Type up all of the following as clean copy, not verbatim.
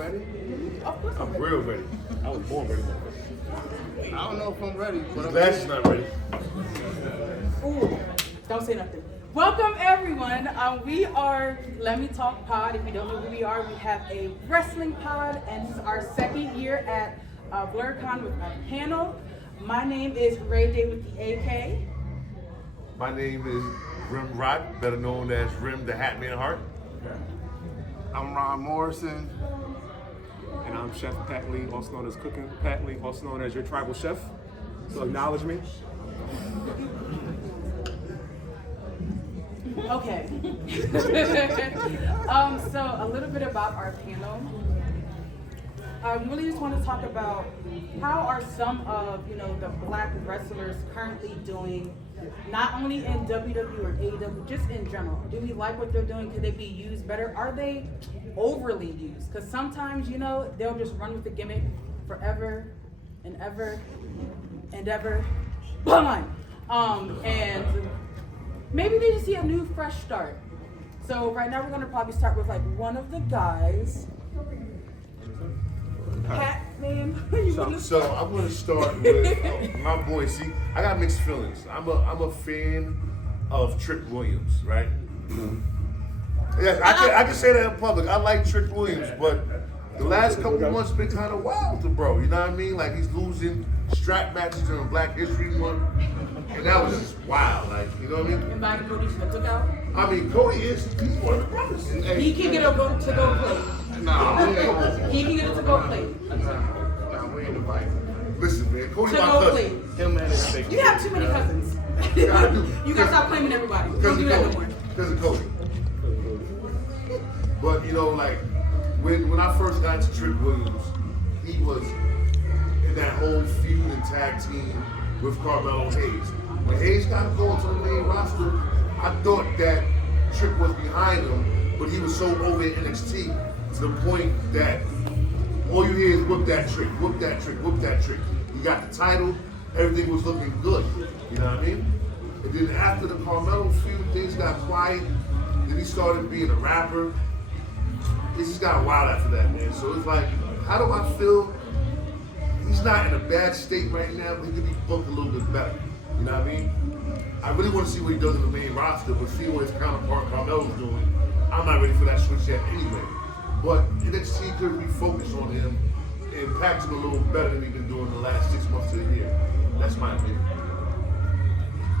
ready? Of course I'm real ready. I was born ready. I don't know if I'm ready, but I'm Glasses not ready. Ooh, don't say nothing. Welcome everyone. We are Lemme Talk Pod. If you don't know who we are, we have a wrestling pod, and this is our second year at Blerdcon with a panel. My name is Ray Day with the AK. My name is Rim Rod, better known as Rim the Hatman Hart. I'm Ron Morrison. And I'm Chef Pat Lee, also known as Cooking Pat Lee, also known as your tribal chef. So acknowledge me. Okay. So a little bit about our panel. I really just want to talk about how are some of the black wrestlers currently doing, not only in WWE or AEW, just in general. Do we like what they're doing? Could they be used better? Are they overly used? Because sometimes they'll just run with the gimmick forever and ever and ever. And maybe they just see a new fresh start. So right now we're going to probably start with like one of the guys. Pat, man. So I'm gonna start with my boy. See, I got mixed feelings. I'm a fan of Trick Williams, right? Yes, I can say that in public. I like Trick Williams, but the last couple of months been kind of wild to bro. You know what I mean? Like he's losing strap matches during Black History Month, and that was just wild. Like you know what I mean? And back Cody should have took out. I mean, Cody he's one of the brothers. He can get a go to go play. Nah, He can get it to go play. nah, we ain't invited. Listen, man, Cody To my go cousin. play. Him and his big You have too many cousins. You gotta stop claiming everybody. Don't do that no more. Because of Cody. But like when I first got to Trick Williams, he was in that whole feud and tag team with Carmelo Hayes. When Hayes got to go into the main roster, I thought that Trick was behind him, but he was so over in NXT to the point that all you hear is whip that trick, whip that trick, whip that trick. He got the title, everything was looking good. You know what I mean? And then after the Carmelo feud, things got quiet. Then he started being a rapper. It just got wild after that, man. So it's like, how do I feel? He's not in a bad state right now, but he could be booked a little bit better. You know what I mean? I really want to see what he does in the main roster, but see what his counterpart Carmelo's doing. I'm not ready for that switch yet anyway. But NXT could refocus on him and impact him a little better than he's been doing the last 6 months of the year. That's my opinion.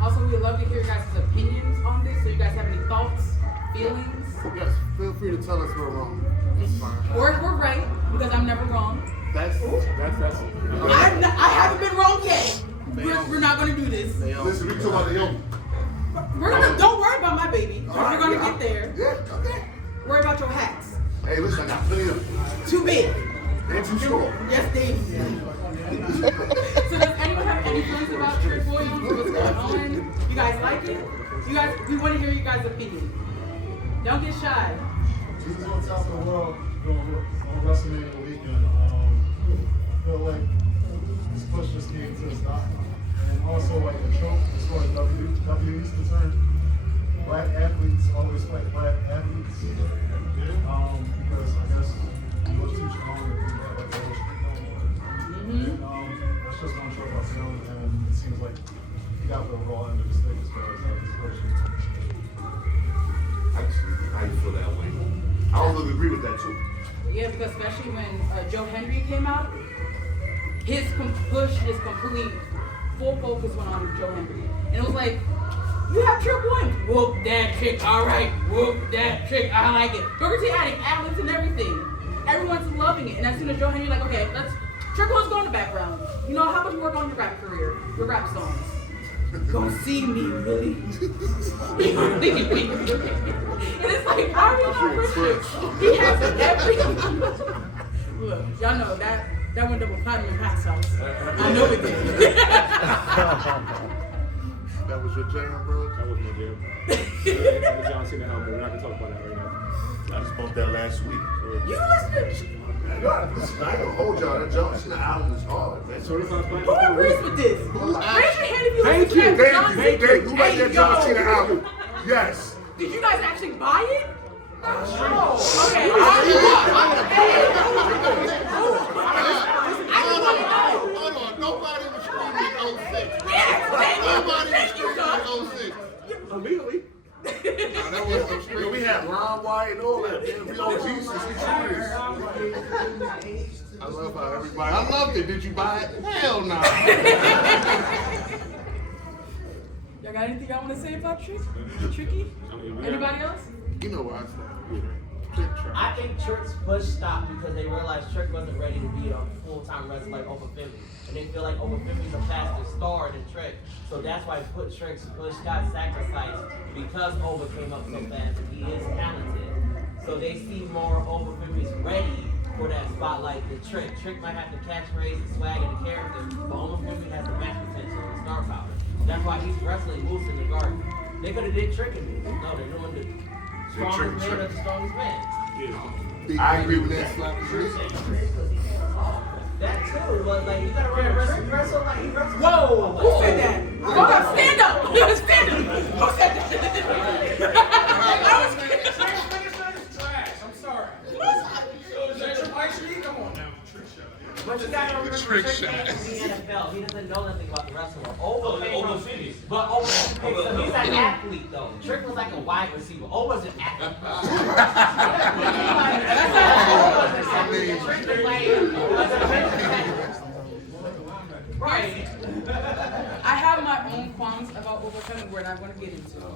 Also, we'd love to hear your guys' opinions on this. So you guys have any thoughts, feelings? Yes, feel free to tell us we're wrong. It's fine. Or if we're right, because I'm never wrong. That's I haven't been wrong yet. We're not going to do this. Listen, we talk about the young. Don't worry about my baby. Right, we're going to get there. Yeah, okay. Worry about your hats. Hey, listen, I got plenty of them. Too big. And too short. Yes, Dave. So does anyone have any feelings about Trick Williams? What's going on? You guys like it? We want to hear your guys' opinion. Don't get shy. He's on top of the world on WrestleMania weekend. I feel like this push just came to a stop. And also like the trope as far as WWE's concerned, black athletes always fight black athletes. Because I guess it was too strong to do that, like the whole street no more. And that's just one trope I've seen, and it seems like he got the raw end of the stick as far as this push. I feel that way. I also agree with that too. Yeah, because especially when Joe Henry came out, his push is completely full focus went on Joe Henry. And it was like, you have Trick Williams. Whoop that trick. All right. Whoop that trick. I like it. Booker T adding ad-libs and everything. Everyone's loving it. And as soon as Joe Henry, like, okay, Trick Williams go in the background. How about you work on your rap career, your rap songs? Go see me, really? And it's like, why are we not Richard? He has everything. Look, y'all know that went double platinum in Pat's house. I know it did. That was your jam, bro? That wasn't my jam. The John Cena album, we're not going to talk about that right now. I just bumped that last week. You listened? Listen, I ain't gonna hold y'all. That John Cena album is hard, man. So this Who agrees with this? Raise your hand if you Thank listen you, to Thank John you. Cena. Who like that John Cena album? Yes. Did you guys actually buy it? Oh, Okay. I love how everybody. I loved it. Did you buy it? Hell no. Y'all got anything y'all want to say about Tricky? Anybody else? You know what I said. I think Trick's push stopped because they realized Trick wasn't ready to be a full-time wrestler like Overbooked. And they feel like Overbooked a faster star than Trick. So that's why Trick's push got sacrificed because Over came up so fast and he is talented. So they see more Overbooked is ready for that spotlight than Trick. Trick might have the catchphrase, the swag, and the character, but Overbooked has the match potential and star power. That's why he's wrestling moves in the garden. They could have did Trick in it. No, they're doing the strongest man of the strongest man. I agree with that. That too, but like you gotta wrestle like he wrestles. Whoa! Who said that? Hold on, stand up! Stand up! Who said that? I was kidding. I'm sorry. So is that your Mike Street? Come on now. But you gotta remember, Trick came from the NFL. He doesn't know nothing about the wrestling. But he's an athlete though. Trick was like a wide receiver. O was an athlete. Right. I have my own qualms about overcoming where I'm going to get into. No.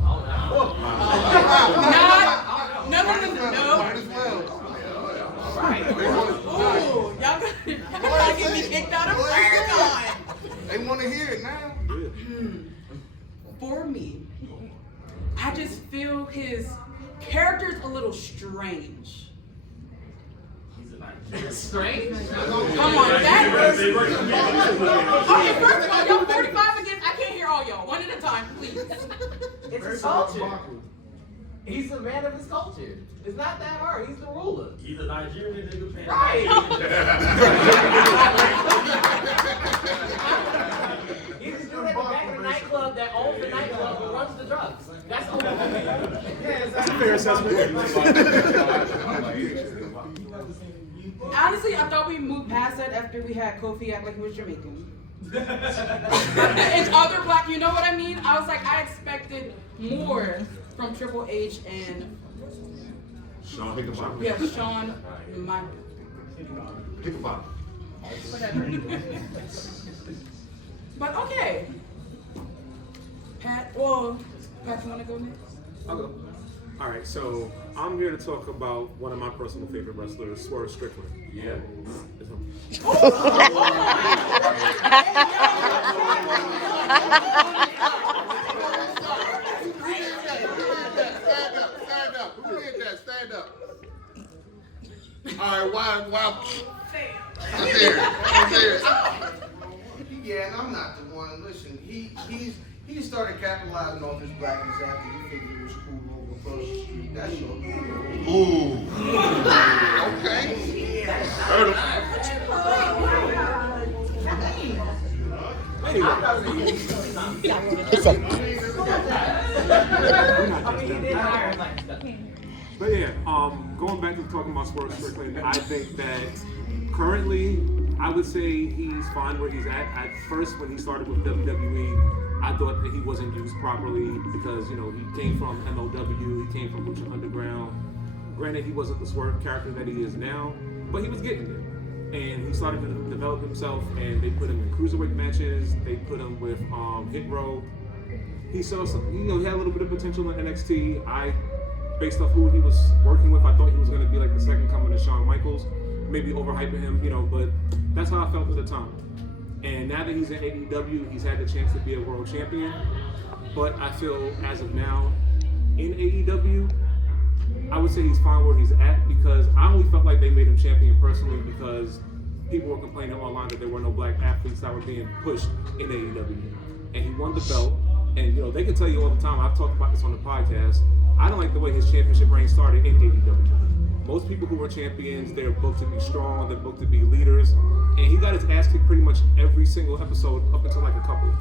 No. Might as well. Right. Ooh, y'all gotta get me kicked out of Blerdcon. They want to hear it now. For me, I just feel his character's a little strange. Strange? Come on, that was... Okay, first of all, y'all 45 again. I can't hear all y'all. One at a time, please. It's his culture. He's the man of his culture. It's not that hard. He's the ruler. He's a Nigerian nigga. Right. He's the dude at the back of the nightclub that owns the nightclub and runs the drugs. That's all. That's a fair assessment. Honestly, I thought we moved past that after we had Kofi act like he was Jamaican. It's other black, you know what I mean? I was like, I expected more from Triple H and Sean Hickenbottom. yeah, Sean. Hickenbottom. Whatever. But okay. Pat, you want to go next? I'll go. All right, so I'm here to talk about one of my personal favorite wrestlers, Swerve Strickland. Yeah. Stand up. Who did that? Stand up. All right, why? I'm there. Yeah, and I'm not the one. Listen, he started capitalizing on his blackness after he figured it was cool over across the street. That's all. Ooh. Okay. Heard him. But yeah, going back to talking about Swerve Strickland, I think that currently, I would say he's fine where he's at. At first, when he started with WWE, I thought that he wasn't used properly because, you know, he came from MLW, he came from Lucha Underground. Granted, he wasn't the Swerve character that he is now, but he was getting there. And he started to develop himself, and they put him in cruiserweight matches. They put him with Hit Row. He saw some, you know, he had a little bit of potential in NXT. Based off who he was working with, I thought he was going to be like the second coming of Shawn Michaels. Maybe overhyping him, you know, but that's how I felt at the time. And now that he's in AEW, he's had the chance to be a world champion. But I feel as of now, in AEW, I would say he's fine where he's at because I only felt like they made him champion personally because people were complaining online that there were no black athletes that were being pushed in AEW. And he won the belt. And, you know, they can tell you all the time, I've talked about this on the podcast, I don't like the way his championship reign started in AEW. Most people who were champions, they're booked to be strong, they're booked to be leaders. And he got his ass kicked pretty much every single episode up until like a couple.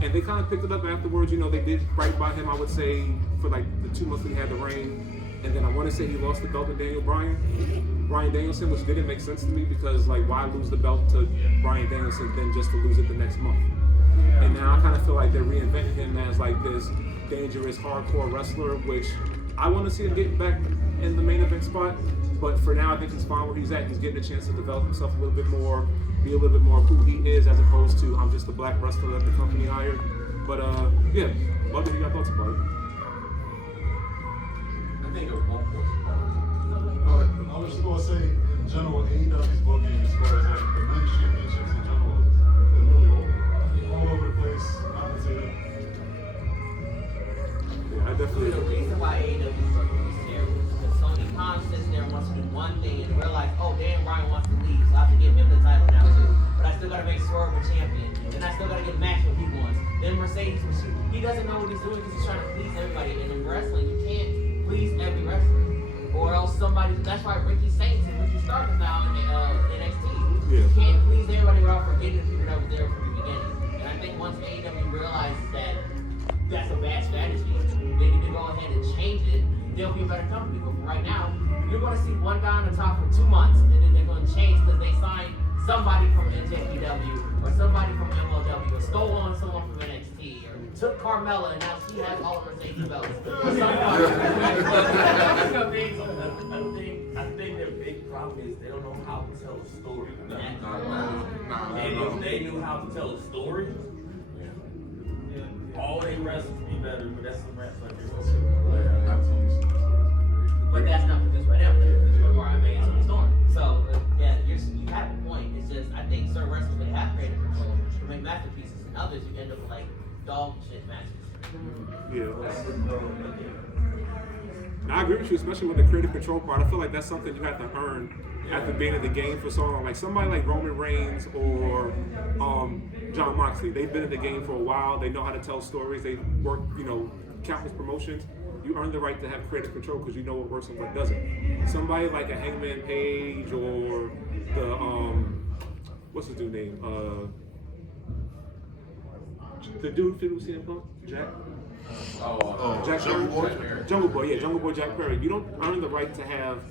And they kind of picked it up afterwards. You know, they did right by him, I would say, for like the 2 months that he had the reign. And then I want to say he lost the belt to Brian Danielson, which didn't make sense to me because, like, why lose the belt to Brian Danielson then just to lose it the next month? And now I kind of feel like they're reinventing him as like this dangerous, hardcore wrestler, which I want to see him get back in the main event spot. But for now, I think he's fine where he's at. He's getting a chance to develop himself a little bit more, be a little bit more of who he is, as opposed to I'm just a black wrestler that the company hired. But yeah, love to hear your thoughts about it. I think it was one point. I was just gonna say, in general, AEW's booking as far as like the men's championships in general, is really all over the place. Unedited. Yeah, I definitely. The reason why AEW's booking is terrible because Tony Khan sits there and wants to do one thing and realize, oh, Dan Bryan wants to leave, so I have to give him the title now too. But I still gotta make Swerve a champion, and I still gotta get match what he wants. Then Mercedes, he doesn't know what he's doing because he's trying to please everybody. And in wrestling, you can't please every wrestler, or else somebody. That's why Ricky Saints and Ricky Stark is now in NXT. Yeah. You can't please everybody without forgetting the people that were there from the beginning. And I think once AEW realizes that that's a bad strategy, they need to go ahead and change it. They'll be a better company. But right now, you're going to see one guy on the top for 2 months, and then they're going to change because they signed somebody from NJPW or somebody from MLW or stole on someone from NXT or took Carmella and now she has all of her safety belts. I think their big problem is they don't know how to tell a story. If they knew how to tell a story, all they wrestlers be better, but that's some rats like this. But that's not for this right now. That's where I made some storm. So yeah, you have a point. It's just I think certain wrestlers they have creative control to make masterpieces, and others you end up with like dog shit matches. Yeah. Now, I agree with you, especially with the creative control part. I feel like that's something you have to earn after being in the game for so long. Like somebody like Roman Reigns or John Moxley, they've been in the game for a while. They know how to tell stories. They work, countless promotions. You earn the right to have creative control because you know what works and what doesn't. Somebody like a Hangman Page or the what's his dude name? The dude who's CM Punk? Jack? Jack Perry? Jungle Boy, yeah, Jungle Boy Jack Perry. You don't earn the right to have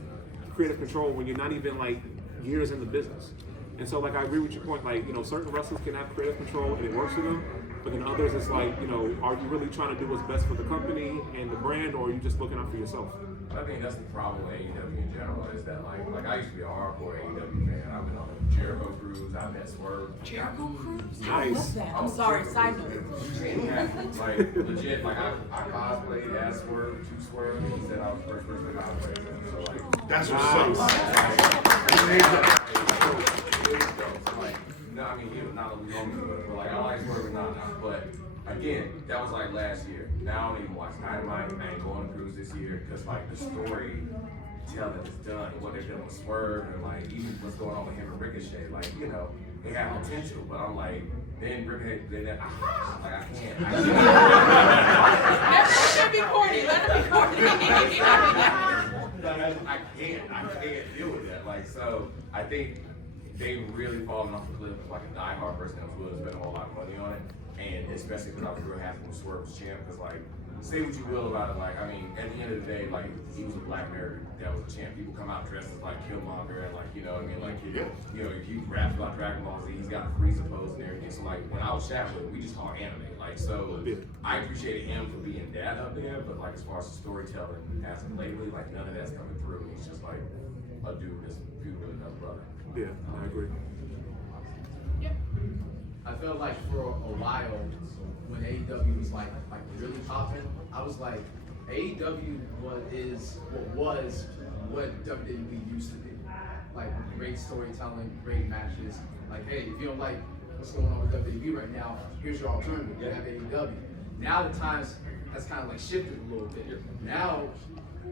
creative control when you're not even like years in the business. And so like I agree with your point, like, certain wrestlers can have creative control and it works for them, but then others it's like, are you really trying to do what's best for the company and the brand, or are you just looking out for yourself? I think that's the problem with AEW in general, is that like I used to be a hardcore AEW fan. I've been on the Jericho cruise, I've met Swerve. Jericho cruise? Nice. I love that. I'm sorry, side note. Like legit, like I cosplayed as Swerve to Swerve, and he said I was the first person to cosplay him. So like That's what's up. No, I mean, he was not a long but like I like Swerve or not, but again, that was like last year. Now I don't even watch Dynamite. I ain't going to cruise this year because like the story telling is done, and what they're doing with Swerve, and like even what's going on with him and Ricochet, like they have potential, but I'm like, then Ricochet, like I can't. That should be corny. Let it be corny. I can't deal with that. Like, so I think they really fallen off the cliff as like a diehard person that was willing to spend a whole lot of money on it, and especially because I was real happy when Swerve was champ. Because like, say what you will about it, like I mean, at the end of the day, like he was a black nerd that was a champ. People come out dressed as like Killmonger and like what I mean, like if you rap about Dragon Ball Z, he's got a Frieza pose and everything. So like when I was chatting with him, we just call anime. Like so, I appreciated him for being that up there, but like as far as the storytelling as of lately, like none of that's coming through. He's just like a dude that's beautiful enough brother. Yeah, I agree. I felt like for a while when AEW was like really popping, I was like, AEW was what WWE used to be. Like great storytelling, great matches. Like, hey, if you don't like what's going on with WWE right now, here's your alternative. You have AEW. Now the times has kind of like shifted a little bit. Now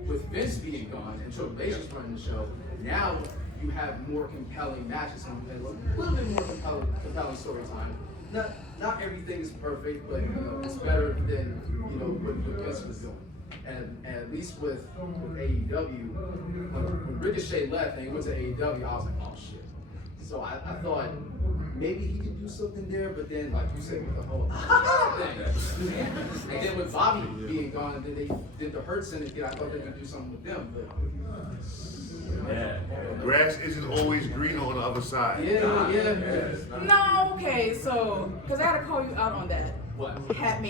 with Vince being gone and Triple H is running the show, now you have more compelling matches and a little bit more compelling story time. Not everything is perfect, but it's better than what Vince was doing. And at least with AEW, when Ricochet left and he went to AEW, I was like, oh shit. So I thought maybe he could do something there, but then like you said with the whole thing, and then with Bobby being gone, then they did the Hurt Syndicate. I thought they could do something with them, but. Grass isn't always green on the other side. No, okay, so, because I had to call you out on that. What? Hat.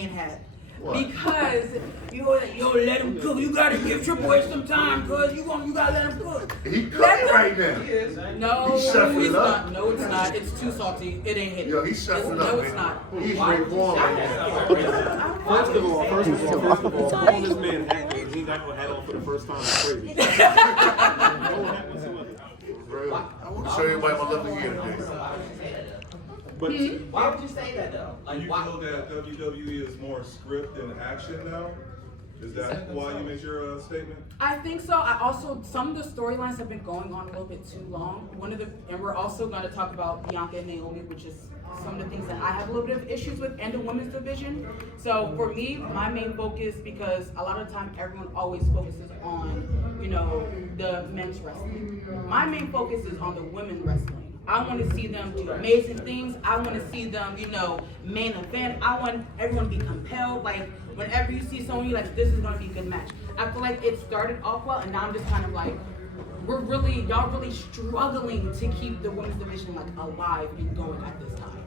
Because you let him cook. You gotta give Triple H some time, cause you gotta let him cook. He cooking right now. No, He's chefing he's it not. up. No, it's not. It's too salty. It ain't hitting. Yo, he's chefing it up. No, man. it's not. He's reformed right now. First of all, calling this man acting, he got no hat on for the first time. It's crazy. No hat whatsoever. I want to show everybody my love again today. But Why would you say that though? Do you feel that WWE is more script than action now? Is that why you made your statement? I think so. I also, some of the storylines have been going on a little bit too long. And we're also going to talk about Bianca and Naomi, which is some of the things that I have a little bit of issues with, and the women's division. So for me, my main focus, because a lot of the time everyone always focuses on, you know, the men's wrestling. My main focus is on the women wrestling. I want to see them do amazing things. I want to see them, you know, main event. I want everyone to be compelled. Like, whenever you see someone, you're like, this is going to be a good match. I feel like it started off well, and now I'm just kind of like, y'all really struggling to keep the women's division, like, alive and going at this time.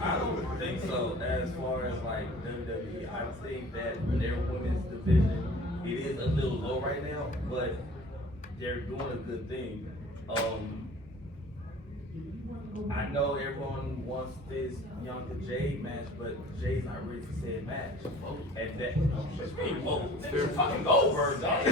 I don't think so. As far as like WWE, I think that their women's division, it is a little low right now, but they're doing a good thing. I know everyone wants this Bianca Jade match, but Jade's not ready for said match. And that, they're fucking Goldberg, dog.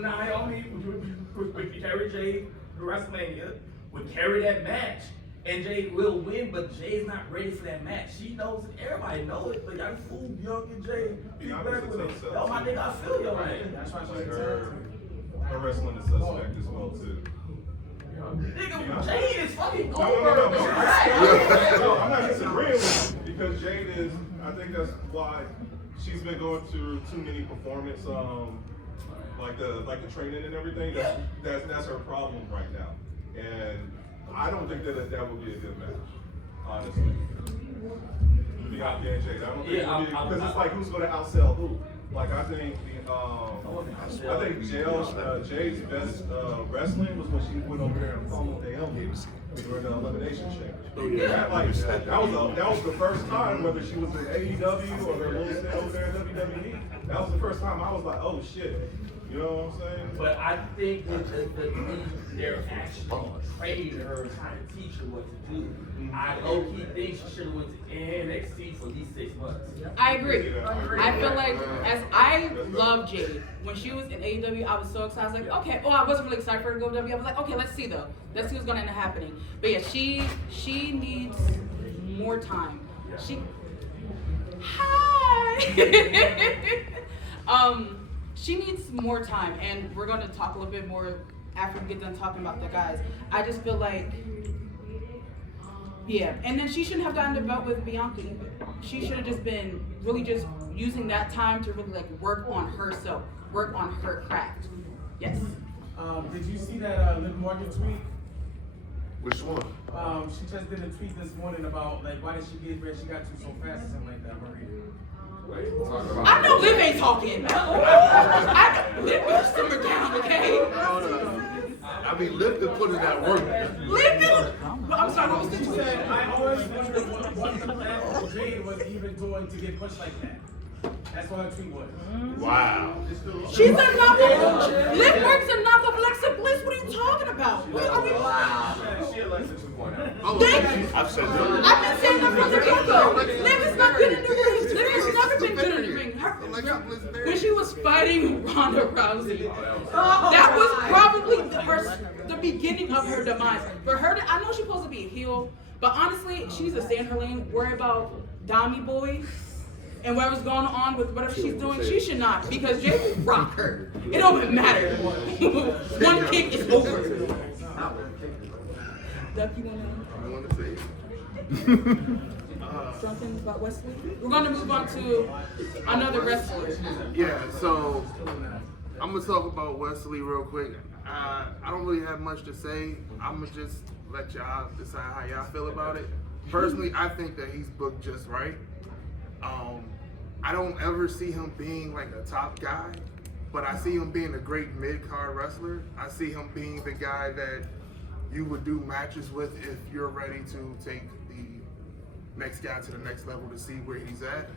Naomi would carry Jade to WrestleMania, would carry that match, and Jade will win, but Jade's not ready for that match. She knows it, everybody knows it, but y'all fool Bianca Jade. Oh my nigga, I feel you, right? That's why her wrestling is suspect as well too. Nigga, Jade is fucking No, Goldberg. I'm not disagreeing with you because Jade is. I think that's why she's been going through too many performance, like the training and everything. That's her problem right now, and I don't think that would be a good match, honestly. Bianca and Jade. I don't think it would be, because it's like who's going to outsell who. Like I think Jade's best wrestling was when she went over there and pummeled Naomi during the elimination change. That was the first time, whether she was in AEW or her little stint over there in WWE. That was the first time I was like, oh shit. You know what I'm saying? But I think that they're actually training her, trying to teach her what to do. I low-key think she should have went to NXT for at least 6 months. I agree. I feel like, as I love Jade, when she was in AEW, I was so excited. I was like, okay. Oh, I wasn't really excited for her to go to WWE. I was like, okay, let's see though. Let's see what's going to end up happening. But yeah, she needs more time. She needs more time, and we're going to talk a little bit more after we get done talking about the guys. I just feel like, yeah, and then she shouldn't have gotten the belt with Bianca either. She should have just been really just using that time to really like work on herself, work on her craft. Yes. Did you see that Liv Morgan tweet? Which one? She just did a tweet this morning about like why did she get where she got to so fast or something like that. I'm gonna read it. I know Liv ain't talking. Liv will simmer down, okay? I mean, Liv been putting that work. Liv is. I'm sorry, what was the She tweet? said, I always wondered what the plan for Jade was even doing to get pushed like that. That's what her tweet was. Wow. She's a knockoff. Liv works a knockoff Alexa Bliss. What are you talking about? What are we? She Alexa 2.0. I've said that. I've been saying that from the get-go. Liv is not good in the ring. Liv has never been good in the ring. When she was fighting Ronda Rousey, that was probably the beginning of her demise. For her, I know she's supposed to be a heel, but honestly, she needs to stay in her lane. Worry about Dami Boy and whatever's going on with whatever she's doing. She should not, because Jay will rock her. It don't matter. One kick is over. Duck, you want to say something about Wesley? We're going to move on to another wrestler. Yeah, so I'm going to talk about Wesley real quick. I don't really have much to say. I'm going to just let y'all decide how y'all feel about it. Personally, I think that he's booked just right. I don't ever see him being like a top guy. but I see him being a great mid-card wrestler. I see him being the guy that you would do matches with if you're ready to take the next guy to the next level to see where he's at.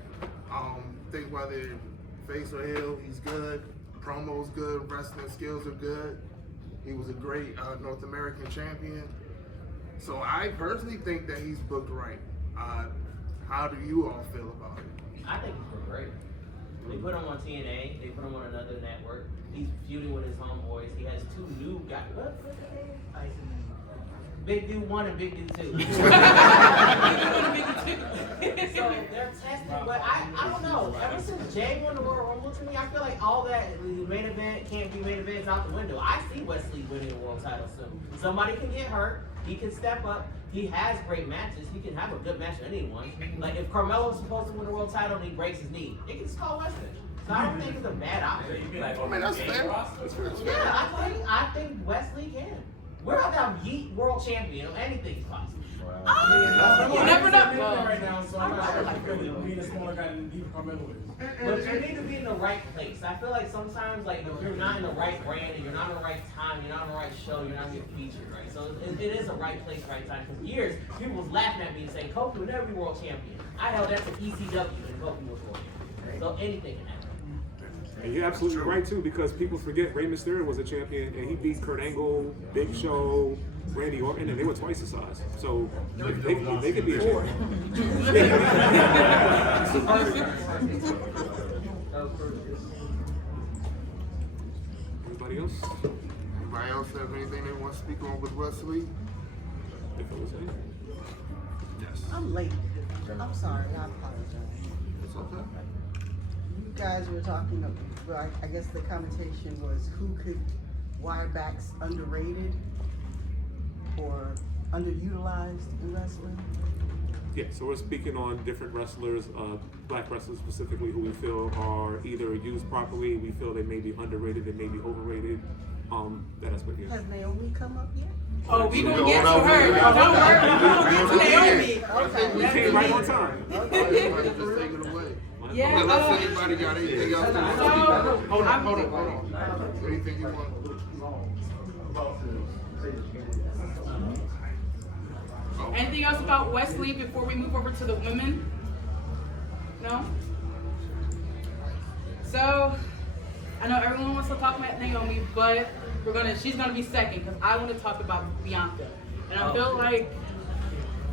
Think whether face or heel, he's good. Promo's good. Wrestling skills are good. He was a great North American champion. So I personally think that he's booked right. How do you all feel about it? I think he's booked great. They put him on TNA. They put him on another network. He's feuding with his homeboys. He has two new guys. What's the name? Big Dude 1 and Big Dude 2. So they're testing, but I don't know. Ever since Jay won the Royal Rumble, to me, I feel like all that main event can't be main events out the window. I see Wesley winning a world title soon. Somebody can get hurt. He can step up. He has great matches. He can have a good match with anyone. Like if Carmelo's supposed to win the world title and he breaks his knee, they can just call Wesley. So I don't think it's a bad option. I mean, that's fair. Yeah, I think Wesley can. We're about to have Yeet world champion. Anything's possible. You never know. Right now, so I'm not sure if being a smaller guy than Deep Carmelo is. But you need to be in the right place. I feel like sometimes, like, if you're not in the right brand and you're not in the right time, you're not on the right show, you're not getting featured, right? So it is a right place, right time. For years, people was laughing at me and saying, Kofi would never be world champion. I held that to ECW and Kofi was world champion. So anything can happen. And you're absolutely right too, because people forget Rey Mysterio was a champion and he beat Kurt Angle, Big Show, Randy Orton, and they were twice the size. So they could be a champion. Anybody else? Anybody else have anything they want to speak on with Wesley? If it was any. Yes. I'm late. I'm sorry. I apologize. It's okay. You guys were talking about, well, I guess the conversation was who could wirebacks underrated or underutilized in wrestling? Yeah, so we're speaking on different wrestlers, black wrestlers specifically, who we feel are either used properly, we feel they may be underrated, they may be overrated. That's what it is. Has Naomi come up yet? Oh, we gonna get to her. Don't worry, we gonna get to Naomi. Okay. We came right on time. Just take it away. Yeah. Unless anybody got anything else to say. Hold on. Anything you want? Anything else about Wesley before we move over to the women? No? So, I know everyone wants to talk about Naomi, but she's gonna be second because I want to talk about Bianca. And I feel like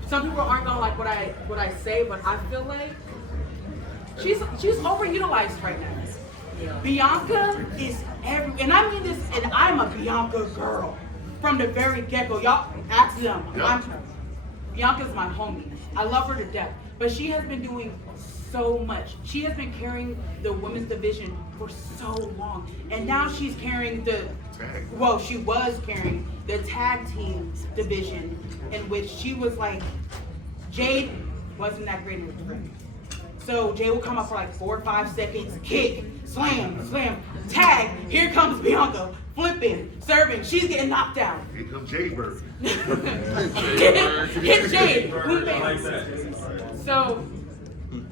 some people aren't gonna like what I say, but I feel like she's overutilized right now. Yeah. Bianca is and I mean this, and I'm a Bianca girl from the very get-go. Y'all ask them. Yep. Bianca's my homie. I love her to death. But she has been doing so much. She has been carrying the women's division for so long. And now she's carrying she was carrying the tag team division, in which she was like, Jade wasn't that great in the ring. So Jade will come up for like 4 or 5 seconds, kick, slam, tag, here comes Bianca, flipping, serving, she's getting knocked out. Here comes Jaybird. Hit Jade, boom, bam. So,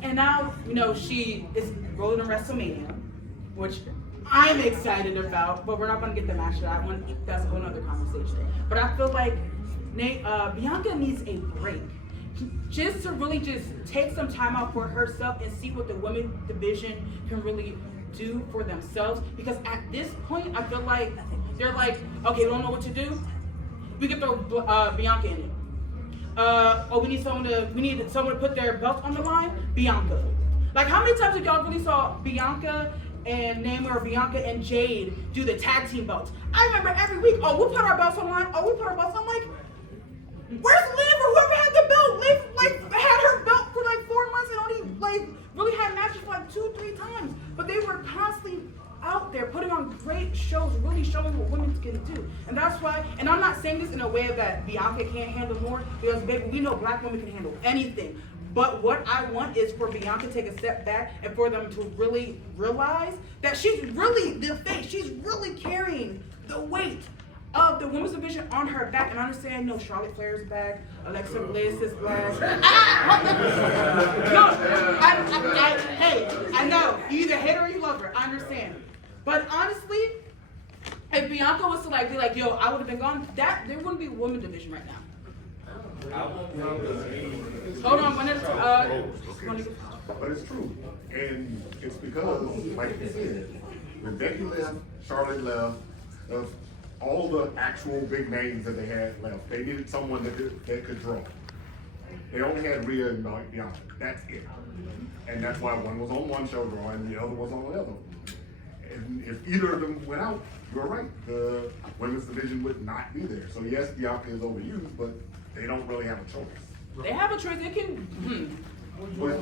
and now, she is rolling to WrestleMania, which I'm excited about, but we're not going to get the match to that one. That's a whole other conversation. But I feel like Bianca needs a break. Just to really just take some time out for herself and see what the women's division can really do for themselves. Because at this point, I feel like they're like, okay, we don't know what to do. We can throw Bianca in it. We need someone to put their belt on the line. Bianca. Like, how many times have y'all really saw Bianca and Naomi or Bianca and Jade do the tag team belts? I remember every week. Oh, we'll put our belts on the line. Oh, we put our belts on. I'm like, where's Liv or whoever had the belt? Liv had her belt for 4 months and only really had matches for 2-3 times. But they were constantly out there putting on great shows, really showing what women can do. And that's why, and I'm not saying this in a way that Bianca can't handle more, because baby, we know black women can handle anything. But what I want is for Bianca to take a step back and for them to really realize that she's really the face. She's really carrying the weight of the women's division on her back. And I understand, Charlotte Flair's back, Alexa Bliss is back. Hey, I know, you either hate her or you love her, I understand. But honestly, if Bianca was to like be like, yo, I would have been gone, there wouldn't be a women's division right now. Hold on, But it's true. And it's because, like you said, when Becky left, Charlotte left, of all the actual big names that they had left, they needed someone that could draw. They only had Rhea and Bianca. That's it. And that's why one was on one show drawing and the other was on the other. And if either of them went out, you're right, the women's division would not be there. So yes, Bianca is overused, but they don't really have a choice. They have a choice. They can. Hold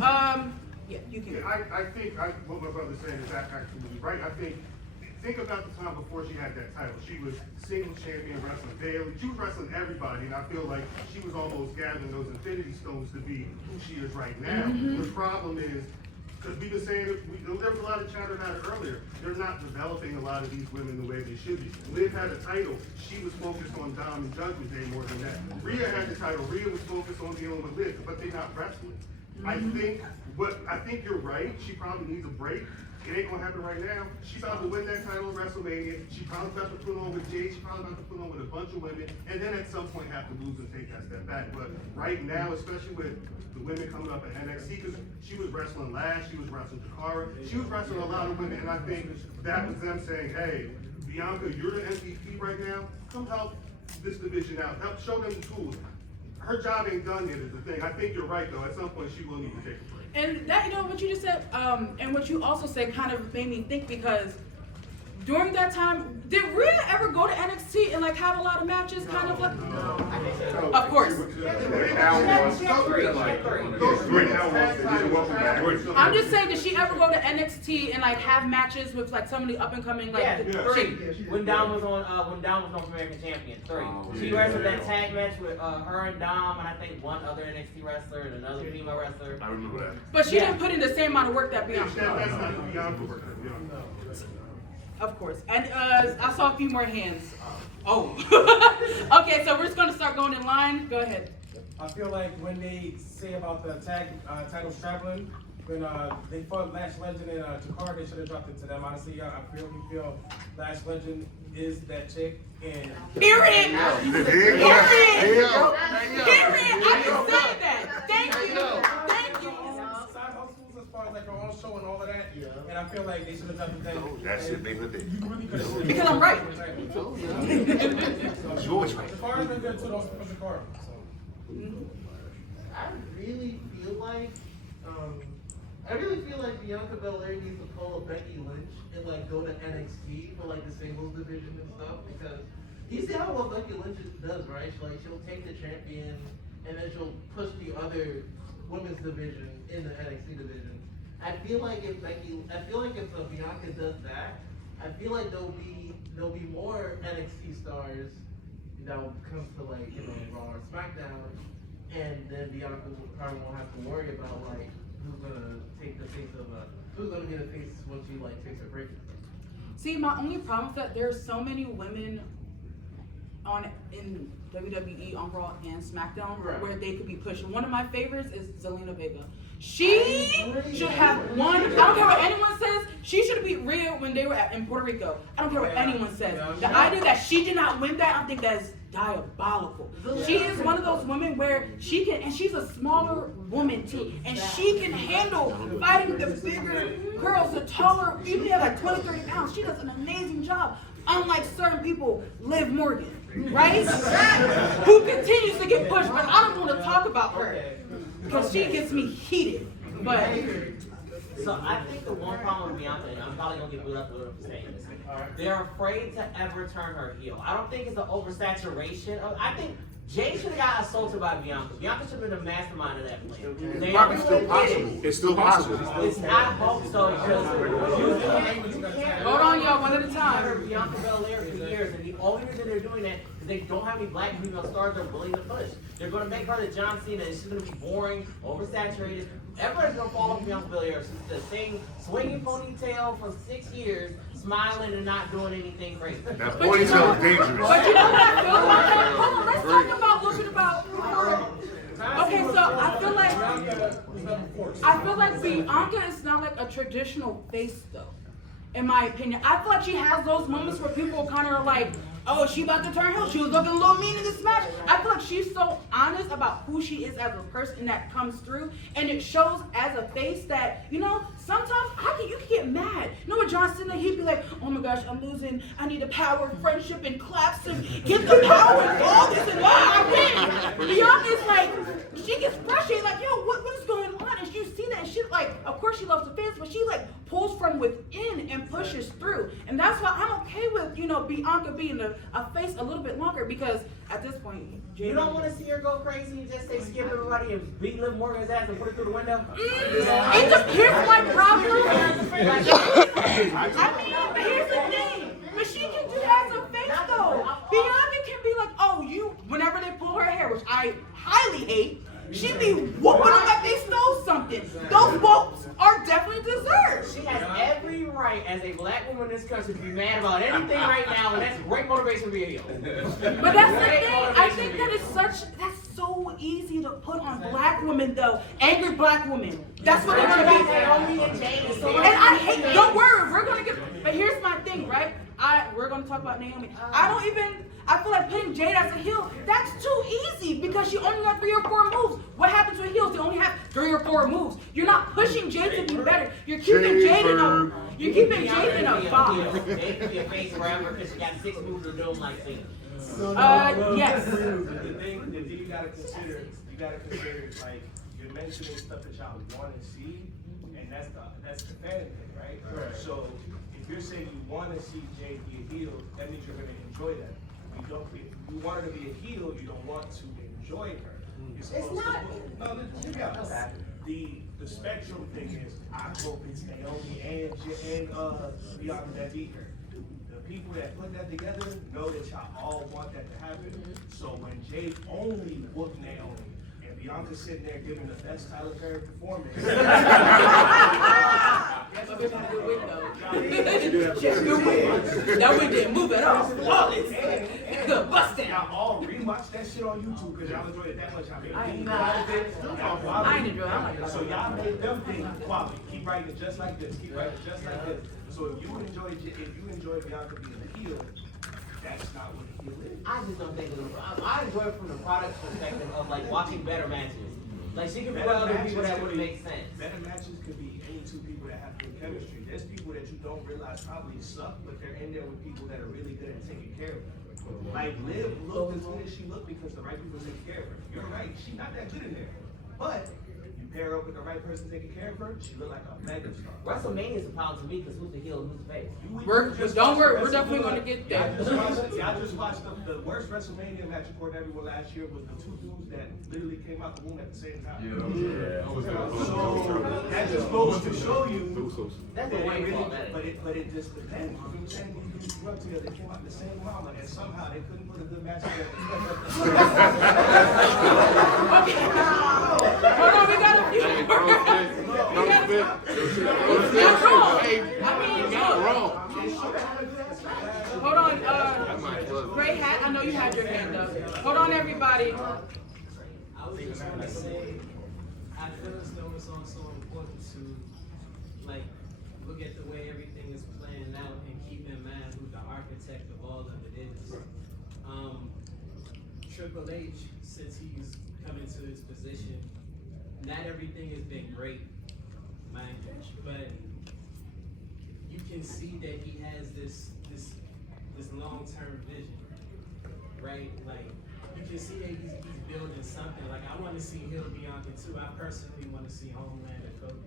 on. Yeah, you can. I think what my brother's saying is actually right. Think about the time before she had that title. She was singles champion, wrestling daily. She was wrestling everybody, and I feel like she was almost gathering those infinity stones to be who she is right now. The problem is, because we've been saying there was a lot of chatter about it earlier. They're not developing a lot of these women the way they should be. Liv had a title. She was focused on Dom and Judgment Day more than that. Rhea had the title. Rhea was focused on dealing with Liv, but they're not wrestling. I think you're right. She probably needs a break. It ain't gonna happen right now. She's about to win that title at WrestleMania. She probably about to put on with Jade. She probably about to put on with a bunch of women, and then at some point have to lose and take that step back. But right now, especially with the women coming up at NXT, because she was wrestling last, she was wrestling Takara, she was wrestling a lot of women, and I think that was them saying, hey, Bianca, you're the MVP right now. Come help this division out. Help show them the tools. Her job ain't done yet is the thing. I think you're right though. At some point, she will need to take a break. And that, you know, what you just said, and what you also said kind of made me think, because during that time, did Rhea ever go to NXT and like have a lot of matches? Kind of like, of course. I'm just saying, did she ever go to NXT and like have matches with like some of the up and coming like three? When Dom was North American Champion, 3. She wrestled that tag match with her and Dom and I think one other NXT wrestler and another female wrestler. I remember that. But she didn't put in the same amount of work that Bianca. That's not Bianca work. Of course. And I saw a few more hands. Oh. Okay, so we're just going to start going in line. Go ahead. I feel like when they say about the tag title strapping, when they fought Lash Legend and Takara, they should have dropped it to them. Honestly, I feel Lash Legend is that chick. And Period. Period. I can say that. Thank you. Side hustles as far as like her own show and all of that. Yeah. And I feel like they should have dropped it then. That shit made her day. Because I'm right. George right. Takara's been good too, though, for Takara. I really feel like Bianca Belair needs to pull a Becky Lynch and like go to NXT for like the singles division and stuff, because you see how what Becky Lynch does, right? She'll take the champion and then she'll push the other women's division in the NXT division. I feel like if Bianca does that, I feel like there'll be more NXT stars that will come to like, you know, Raw or SmackDown, and then Bianca probably won't have to worry about like who's gonna take the face of who's gonna be the face when she like takes her break. See, my only problem is that there's so many women in WWE on Raw and SmackDown where they could be pushed. One of my favorites is Zelina Vega. She should have won. I don't care what anyone says. She should have beat Rhea when they were in Puerto Rico. I don't care what anyone says. The idea that she did not win that, I think that is diabolical. She is one of those women where she can, and she's a smaller woman too, and she can handle fighting the bigger girls, the taller, even if you have like 20, 30 pounds. She does an amazing job. Unlike certain people, Liv Morgan, right? Who continues to get pushed, but I don't want to talk about her because she gets me heated. But so I think the one problem with Bianca, and I'm probably gonna get booed up for saying this, they're afraid to ever turn her heel. I don't think it's the oversaturation of. I think Jay should have got assaulted by Bianca. Bianca should have been the mastermind of that plan. It's still possible. It's still possible. It's not hope so because you can't. Hold on, y'all, one at a time. Bianca Belair for years, and the only reason they're doing that is they don't have any black female stars they're willing to push. They're going to make her the John Cena, and she's going to be boring, oversaturated. Everybody's going to fall off Bianca Belair. She's the same swinging ponytail for 6 years, smiling and not doing anything crazy. That ponytail is dangerous. But you know what I feel about that? Hold on, let's talk about looking about her. Okay, so I feel like Bianca is not like a traditional face though. in my opinion. I feel like she has those moments where people kind of are like, oh, she about to turn heel. She was looking a little mean in this match. I feel like she's so honest about who she is as a person that comes through. And it shows as a face that, you know, sometimes you can get mad. You know what John Cena, he'd be like, oh my gosh, I'm losing. I need the power of friendship and claps and get the power and all this and I win. Bianca's like, she gets frustrated, like, yo, what is going on? And you see that, and she, like, of course she loves the fans, but she, like, pulls from within and pushes through. And that's why I'm okay with, you know, Bianca being a face a little bit longer, because at this point, you don't want to see her go crazy and just say skip everybody and beat Liv Morgan's ass and put it through the window? It just, here's my problem. I mean, but here's the thing. But she can do that as a face, though. Bianca can be like, oh, whenever they pull her hair, which I highly hate, she be whooping them like they stole something. Those whoops are definitely deserved. She has every right as a black woman in this country to be mad about anything right now, and that's great motivation to be a heel. But that's the thing. I think that's so easy to put on black women, though. Angry black women. That's what they're gonna be. And I hate. Don't worry, we're gonna get. But here's my thing, right? We're gonna talk about Naomi. I feel like putting Jade as a heel, that's too easy because she only got 3 or 4 moves. What happens with heels? They only have 3 or 4 moves. You're not pushing Jade to be better. You're keeping Jade in a. You're keeping Jade in a box. Jade can be a face forever because she got 6 moves to do them like Cena. Yes. The thing you gotta consider, like, you're mentioning stuff that y'all want to see, and that's the fan thing, right? So if you're saying you want to see Jade be a heel, that means you're going to enjoy that. If you want her to be a heel, you don't want to enjoy her. It's not. No, the spectrum thing is, I hope it's Naomi and Bianca that beat her. The people that put that together know that y'all all want that to happen. So when Jade only whooped Naomi and Bianca's sitting there giving the best Tyler Perry performance. That's what we're gonna do with though. Just do it. That we didn't move at all. Flawless. Bust down. Y'all all rewatch that shit on YouTube because y'all enjoyed it that much. I ain't enjoy it. I like that. So y'all made them think quality. Keep writing it just like this. Keep writing it just like this. So if you enjoy Bianca being a heel, that's not what a heel is. I just don't think I enjoy it from the product perspective of like watching better matches. Like she can put other people that would make sense. Better matches could be any 2 people that have good chemistry. There's people that you don't realize probably suck, but they're in there with people that are really good at taking care of them. Like Liv looked as good as she looked because the right people taking care of her. You're right, she's not that good in there. But you pair her up with the right person taking care of her, she look like a mega star. WrestleMania is a pound to me because who's the heel and who's the face? Don't worry, we're definitely gonna get there. Y'all just watched the worst WrestleMania match according to everyone last year was the 2 dudes that literally came out the womb at the same time. So that just goes to show you that's the way but it just depends. You know what I'm saying? These grew up together, they came out the same mama, and somehow they couldn't put a good match together. Hold on, we got a few Hold on, Gray Hat, I know you had your hand up. Hold on, everybody. I was just going to say, I feel as though it's also important to, like, look at the way everything is playing out and keep in mind who the architect of all of it is. Triple H, since he's come into his position, not everything has been great, mind you, but you can see that he has this long-term vision, right? Like, you can see that he's building something. Like, I want to see Hill Bianca too. I personally want to see Homelander Cody.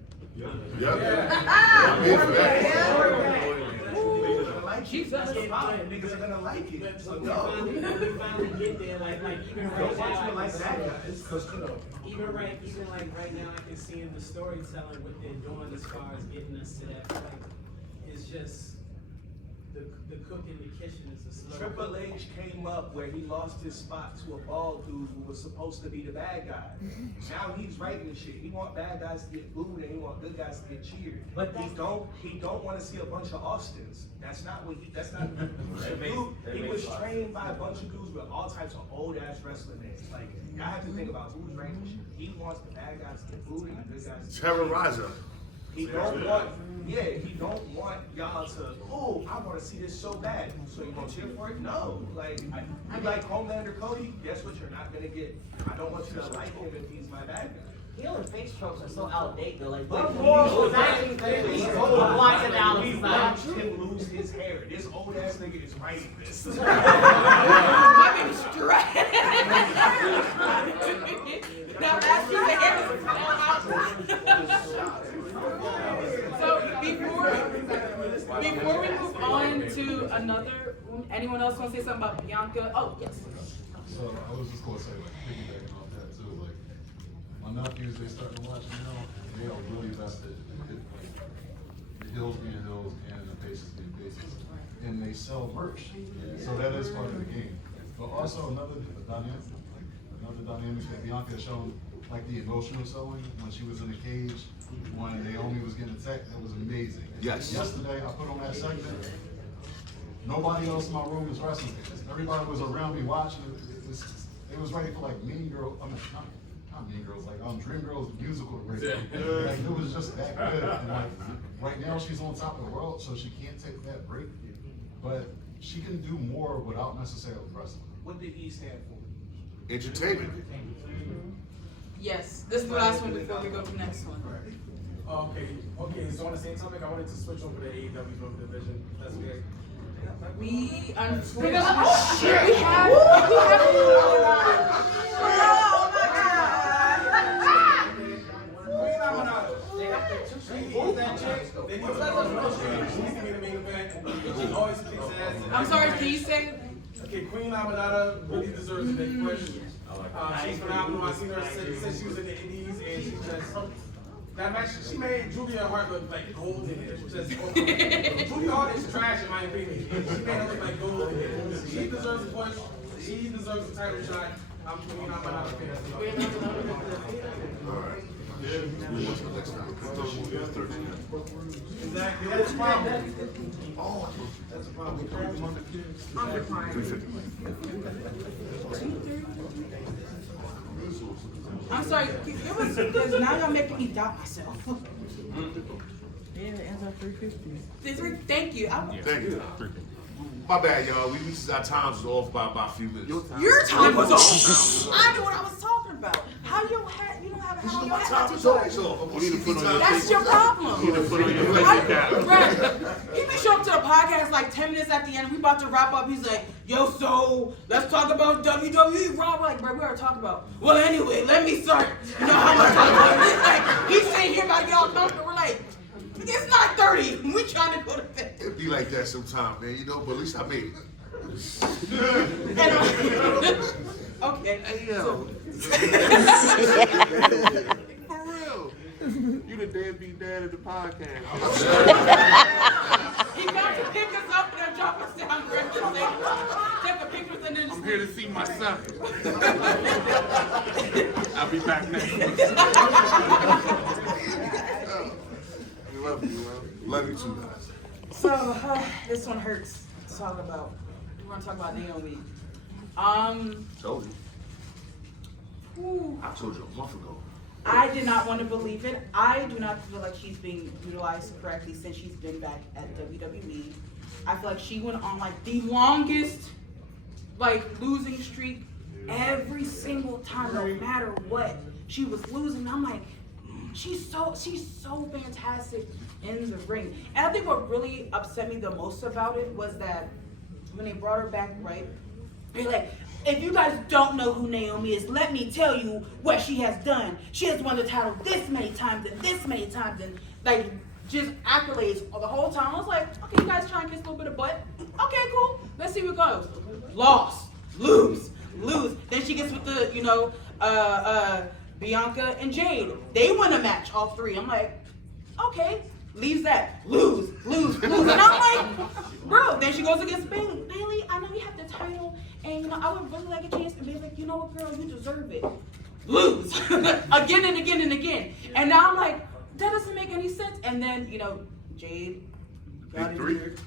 Niggas are gonna like it. So we finally get there, like even right now, even right now, I can see in the storytelling what they're doing as far as getting us to that point. It's just the cook in the kitchen is a slow. Triple H came up where he lost his spot to a bald dude who was supposed to be the bad guy. Now he's writing the shit. He want bad guys to get booed and he want good guys to get cheered. But he don't want to see a bunch of Austins. That's not what he. That's not. He was trained by a bunch of dudes with all types of old ass wrestling names. Like y'all have to think about who's writing shit. He wants the bad guys to get booed and the good guys to get cheered. Raja. He don't want, he don't want y'all to, oh, I want to see this so bad. So you gonna cheer for it? No. Like, you like Homelander Cody? Guess what? You're not gonna get. I don't want you to like him if he's my bad guy. Heel and face tropes are so outdated. Though. Like, We watched him lose his hair. This old ass nigga is writing this. My baby's stressed. Now that's your hair. So before we move on to another, anyone else want to say something about Bianca? Oh yes. So I was just gonna say, like, piggybacking off that too, like, my nephews, they starting to watch it now, and they are really vested in, like, the hills being hills and the faces being faces. And they sell merch, so that is part of the game. But also another dynamic that Bianca has shown, like the emotional selling, when she was in the cage, when Naomi was getting attacked, that was amazing. Yes. Yesterday, I put on that segment, nobody else in my room was wrestling. Everybody was around me watching. It was ready for like Mean Girl. I mean, not Mean Girls, like Dreamgirls musical to break. Like it was just that good. And like right now she's on top of the world, so she can't take that break. But she can do more without necessarily wrestling. What did E stand for? Entertainment. Yes. This is the last one before we go to the next one. Okay. So on the same topic, I wanted to switch over to AEW's Road Division. That's weird. We unfortunately shit. we have I'm sorry, can you say it? Okay, Queen Amanada really deserves a big push. She's phenomenal. I seen her since she was in the Indies, and she just that match. She made Julia Hart look like gold in it. Julia Hart is trash in my opinion. And she made her look like gold in it. She deserves a push. She deserves a title shot. I'm Queen Amanada fan. Exactly. That's a problem. That's a problem. I'm sorry, it was because now y'all making me doubt myself. Yeah, it ends at 350. Thank you. Thank you. My bad, y'all. We reached our times was off by about a few minutes. Your time was off. I knew what I was talking about. How you don't have a hat on your hat? That's your problem. You need to put on your face cap. Right. He be showing up to the podcast like 10 minutes at the end. We about to wrap up. He's like, yo, so let's talk about WWE Raw. We're like, bro, we already talked about. Well, anyway, let me start. You know how much I he's sitting here about to get all comfortable. We're like, it's 9:30. We trying to go to bed. It be like that sometimes, man, you know, but at least I made it. Okay. Hey, yo. For real. You the deadbeat dad of the podcast. He got to pick us up and drop us down. Take the pictures and then I'm here to see my son. I'll be back next week. We love you, man. Love you too, guys. So, this one hurts to talk about. We're going to talk about Naomi. Told you. Whew. I told you a month ago. I did not want to believe it. I do not feel like she's being utilized correctly since she's been back at WWE. I feel like she went on like the longest losing streak every single time, no matter what. She was losing. I'm like, she's so fantastic in the ring. And I think what really upset me the most about it was that when they brought her back, right? They're like, if you guys don't know who Naomi is, let me tell you what she has done. She has won the title this many times and this many times and just accolades the whole time. I was like, okay, you guys trying to kiss a little bit of butt? Okay, cool. Let's see what goes. Lost, lose. Then she gets with the, Bianca and Jade. They win a match, all three. I'm like, okay, leaves that. Lose. And I'm like, bro, then she goes against Bayley. Bayley, I know you have the title, and I would really like a chance to be like, you know what, girl, you deserve it. Lose. Again and again and again. And now I'm like, that doesn't make any sense. And then, Jade got injured.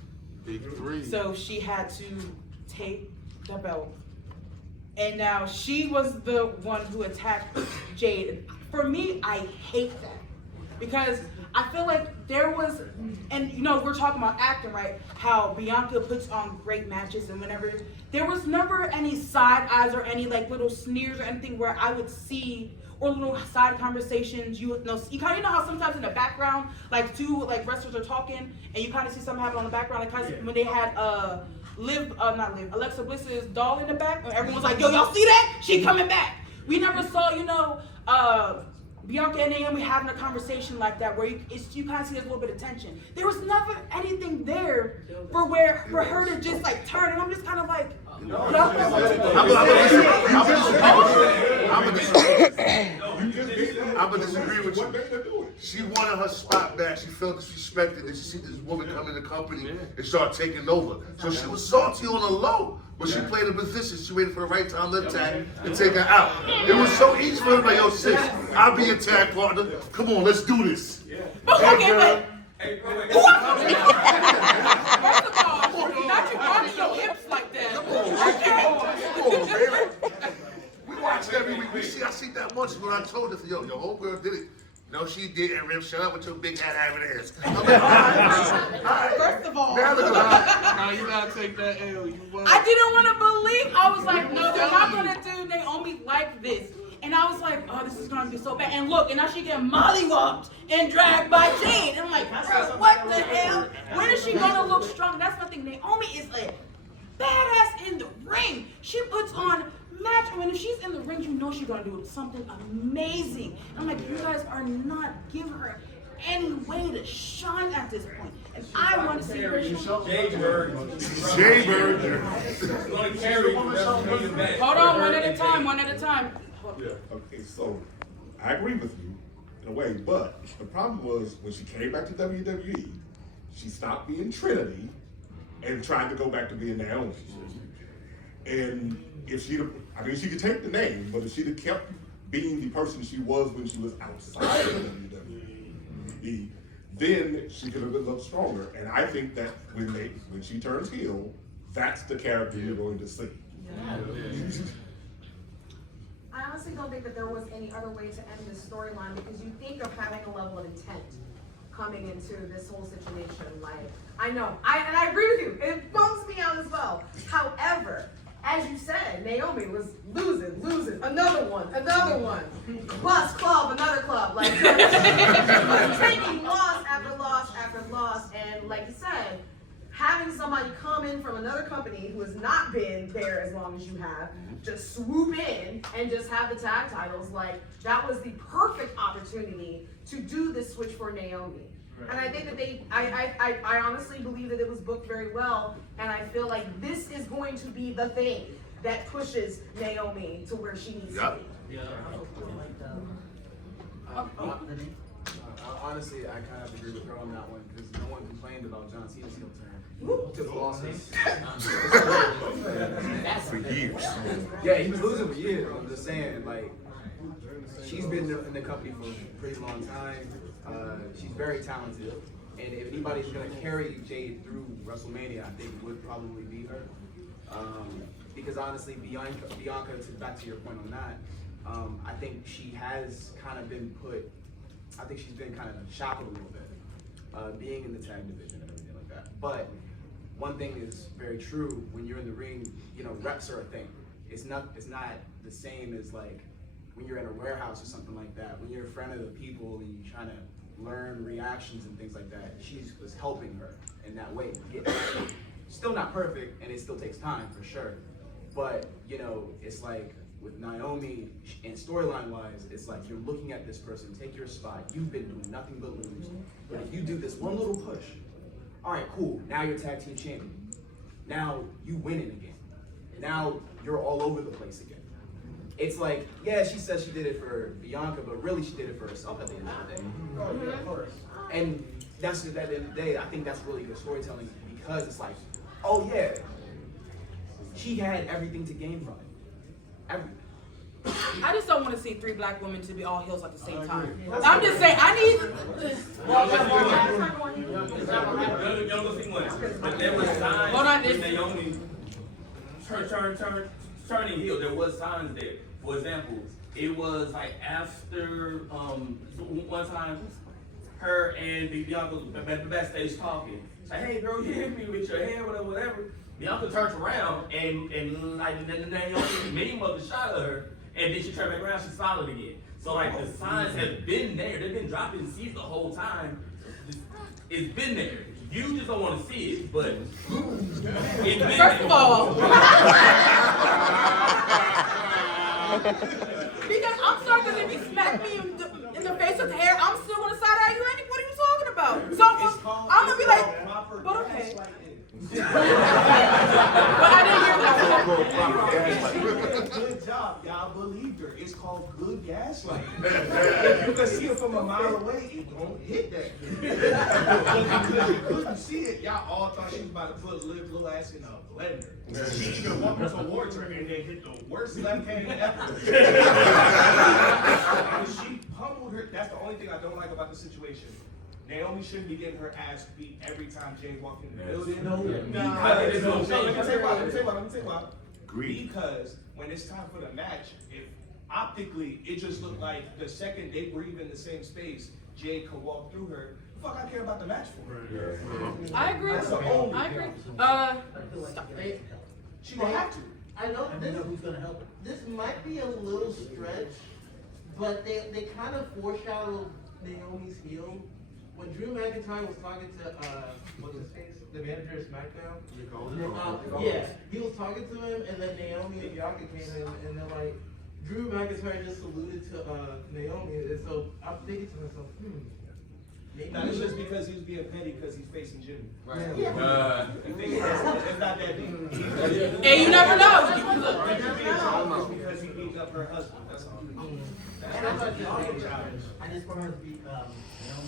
Big three. So she had to take the belt. And now she was the one who attacked Jade. For me, I hate that. Because I feel like there was, and you know, we're talking about acting, right? How Bianca puts on great matches, and whenever there was never any side eyes or any like little sneers or anything where I would see, or little side conversations. You know, you kind of know how sometimes in the background, like two like wrestlers are talking, and you kind of see something happen on the background. Like kind of when they had Alexa Bliss's doll in the back, and everyone's like, "Yo, y'all see that? She coming back." We never saw, you know, Bianca and Naomi having a conversation like that where you kind of see there's a little bit of tension. There was never anything there for her to just like turn, and I'm just kind of like, I'm gonna disagree with you. She wanted her spot back. She felt disrespected. And she see this woman come in the company and start taking over. So she was salty on the low. But she played a position. She waited for the right time to attack and take her out. It was so easy for her to like, yo, sis, I'll be your tag partner. Come on, let's do this. But okay, but first of all, not you rocking your hips like that. Come on, baby. We watch it every week. I see that much when I told her, yo, your whole girl did it. No, she didn't, Rip. Shut up with your big hat having ass. I'm like, all right. First of all, Now you gotta take that L. I didn't want to believe. I was like, no, they're not gonna do Naomi like this. And I was like, oh, this is gonna be so bad. And look, and now she getting mollywopped and dragged by Jade. And I'm like, bro, what the hell? When is she gonna look strong? That's nothing. Naomi is a badass in the ring. She puts on match. I mean, if she's in the ring, you know she's gonna do something amazing. I'm like, you guys are not giving her any way to shine at this point. And I want to see her show. Jay Bird. Hold on, one at a time. Yeah. Okay, so I agree with you in a way, but the problem was when she came back to WWE, she stopped being Trinity and tried to go back to being Naomi. And if she could take the name, but if she'd have kept being the person she was when she was outside of WWE, then she could have been a little stronger. And I think that when she turns heel, that's the character you're going to see. I honestly don't think that there was any other way to end this storyline, because you think of having a level of intent coming into this whole situation. Like, I know, and I agree with you. It bums me out as well. However, as you said, Naomi was losing, another one, plus club, another club, like taking loss after loss after loss, and like you said, having somebody come in from another company who has not been there as long as you have, just swoop in and just have the tag titles, like that was the perfect opportunity to do this switch for Naomi. And I think that I honestly believe that it was booked very well, and I feel like this is going to be the thing that pushes Naomi to where she needs to be. Honestly, I kind of agree with her on that one, because no one complained about John Cena's heel turn. Took losses. For years. Yeah, he was losing for years. I'm just saying, like, she's been in the company for a pretty long time. She's very talented, and if anybody's gonna carry Jade through WrestleMania, I think it would probably be her. Because honestly, Bianca, back to your point on that, I think she has kind of been she's been kind of shackled a little bit, being in the tag division and everything like that. But one thing is very true: when you're in the ring, you know, reps are a thing. It's not the same as like when you're in a warehouse or something like that. When you're in front of the people and you're trying to learn reactions and things like that, she was helping her in that way. Still not perfect, and it still takes time for sure. But you know, it's like with Naomi, and storyline wise, it's like you're looking at this person take your spot. You've been doing nothing but lose. But if you do this one little push, all right, cool. Now you're tag team champion. Now you winning again. Now you're all over the place again. It's like, yeah, she says she did it for Bianca, but really she did it for herself at the end of the day. And that's at the end of the day, I think that's really good storytelling, because it's like, oh yeah, she had everything to gain from it. Everything. I just don't want to see 3 black women to be all heels at the same time. I'm just saying, I need. But there was signs with Naomi turning heel. There was signs there. For example, it was like after one time, her and Bianca at the backstage talking. Say, hey girl, you hit me with your hand, whatever. Bianca turns around and like Naomi many mother shot at her, and then she turned back around, she's solid again. So like the signs have been there. They've been dropping seeds the whole time. It's been there. You just don't want to see it, but it's been there. First of all, because I'm sorry, because if you smack me in the face with the hair, I'm still gonna side eye you. What are you talking about? So I'm gonna be like, but okay. But I didn't hear that. Good job, y'all believed her. It's called good gaslighting. If you can see it from a mile away, it won't hit that good. Because you couldn't see it, y'all all thought she was about to put Liv's little ass in a blender. She even walked towards her and then hit the worst left hand ever. And she pummeled her. That's the only thing I don't like about the situation. Naomi shouldn't be getting her ass beat every time Jay walked in the building. Let me tell you why. Because when it's time for the match, if optically it just looked like the second they were even in the same space, Jay could walk through her. Fuck, I care about the match for her. I agree. That's the only I agree. She gonna have to. I know who's gonna help her. This might be a little stretch, but they kind of foreshadowed Naomi's heel. When Drew McIntyre was talking to what's his face, the manager of SmackDown, yeah, he was talking to him, and then Naomi and Bianca came in, and they're like, Drew McIntyre just alluded to Naomi, and so I'm thinking to myself, Now, it's just because he was being petty because he's facing Jimmy. Right. It's not that deep. And you never know. Because he beat up her husband. That's all. I just want her to beat Naomi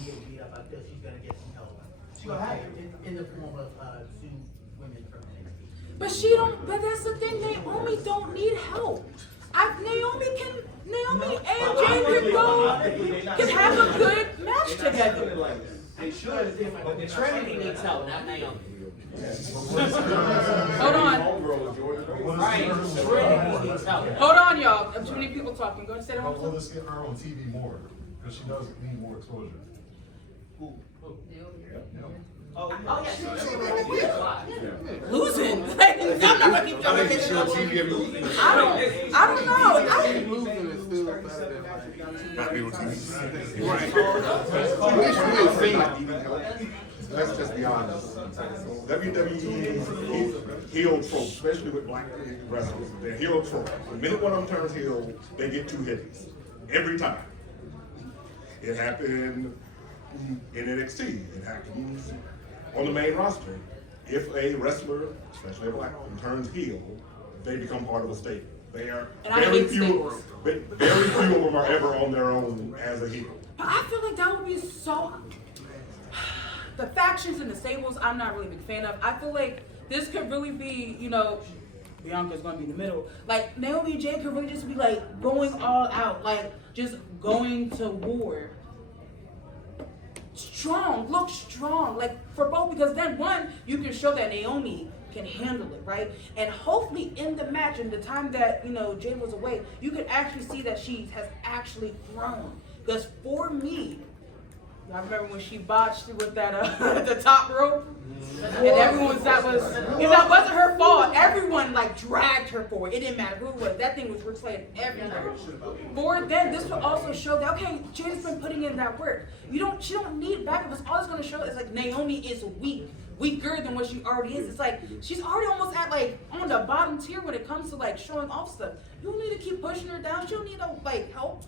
get beat up. I feel she's gonna get some help. She gonna have in the form of 2 women from NXT. But she don't. But that's the thing. Naomi don't need help. Naomi and Jay can have a good match together. They should, but the Trinity needs help, not Naomi. Hold on. Right, Trinity needs help. Hold on, y'all. Too many people talking. Go ahead and say that. Will this get her on TV more? Because she does need more exposure. Oh yeah. Losing. I'm not gonna keep talking. I don't know. Losing is still better than Not be on TV. Let's just be honest. WWE heel trope, especially with black wrestlers, they're heel trope. The minute one of them turns heel, they get 2 hits. Every time. It happened in NXT. It happens on the main roster. If a wrestler, especially a black one, turns heel, they become part of a stable. They are very few of them are ever on their own as a heel. But I feel like that would be so. The factions and the stables, I'm not really a big fan of. I feel like this could really be, Bianca's gonna be in the middle. Like Naomi and Jay could really just be like going all out, like just going to war. Look strong, like for both, because then one, you can show that Naomi can handle it, right? And hopefully in the match, in the time that, Jay was away, you could actually see that she has actually grown. Because for me, I remember when she botched with that the top rope, and everyone's that wasn't her fault. Everyone dragged her forward. It didn't matter who it was. That thing was replayed everywhere. For then, this will also show that Jay's been putting in that work. She don't need backup. It's all it's gonna show is Naomi is weaker than what she already is. It's like she's already almost at on the bottom tier when it comes to showing off stuff. You don't need to keep pushing her down. She don't need no help.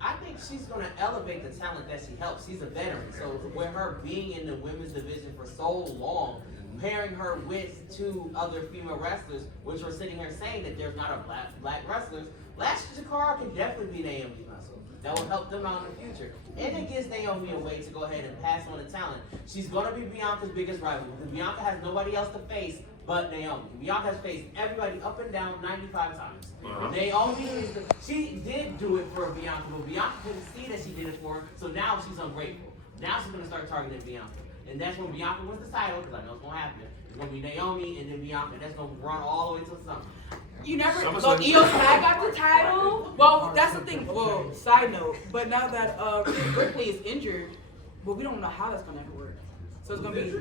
I think she's going to elevate the talent that she helps. She's a veteran. So with her being in the women's division for so long, pairing her with 2 other female wrestlers, which we're sitting here saying that there's not a black wrestlers, Lash Jakara can definitely be Naomi's muscle. That will help them out in the future. And it gives Naomi a way to go ahead and pass on the talent. She's going to be Bianca's biggest rival because Bianca has nobody else to face but Naomi. Bianca has faced everybody up and down 95 times. Naomi, she did do it for Bianca, but Bianca couldn't see that she did it for her, so now she's ungrateful. Now she's going to start targeting Bianca. And that's when Bianca wins the title, because I know it's going to happen. It's going to be Naomi and then Bianca. That's going to run all the way to the summer. You never. Look, Io Sky got the title. Well, that's the thing. Well, side note. But now that Ripley is injured, but we don't know how that's gonna work. So it's gonna be.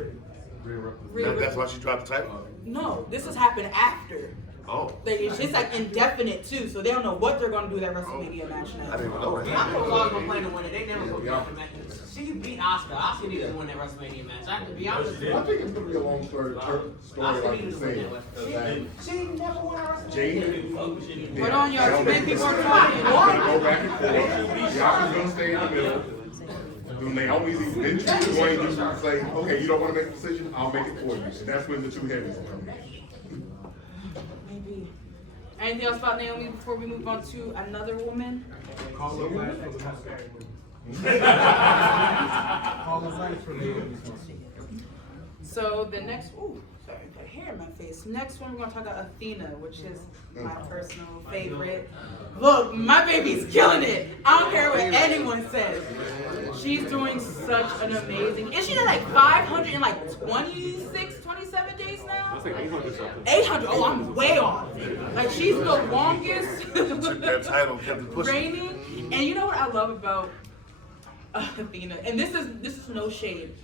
That's why she dropped the title? No, this has happened after. Oh. Like, it's like indefinite too, so they don't know what they're gonna do that WrestleMania match now. I didn't even know that. I put a lot of complaining when they never put the match. She beat Oscar. Oscar needed to win that WrestleMania match. I have to be honest. I think it's gonna be a long story like you said. She never won a WrestleMania. Jane, Hold on, y'all. Too many people are go talking. back and forth. Y'all gonna stay in the middle. When Naomi's eventually going to say, okay, you don't want to make a decision, I'll make it for you. And that's when the two heavies will come in. Maybe. Anything else about Naomi before we move on to another woman? Call it last for the most Call it last for Naomi's one. So the next, ooh, sorry, I got hair in my face. Next one, we're gonna talk about Athena, which is my personal favorite. Look, my baby's killing it. I don't care what anyone says. She's doing such an amazing. Is she at like 526, 27 days now? That's like 800 something. 800. Oh, I'm way off. Like she's the longest That title kept it pushing. reigning. And you know what I love about Athena? And this is no shade.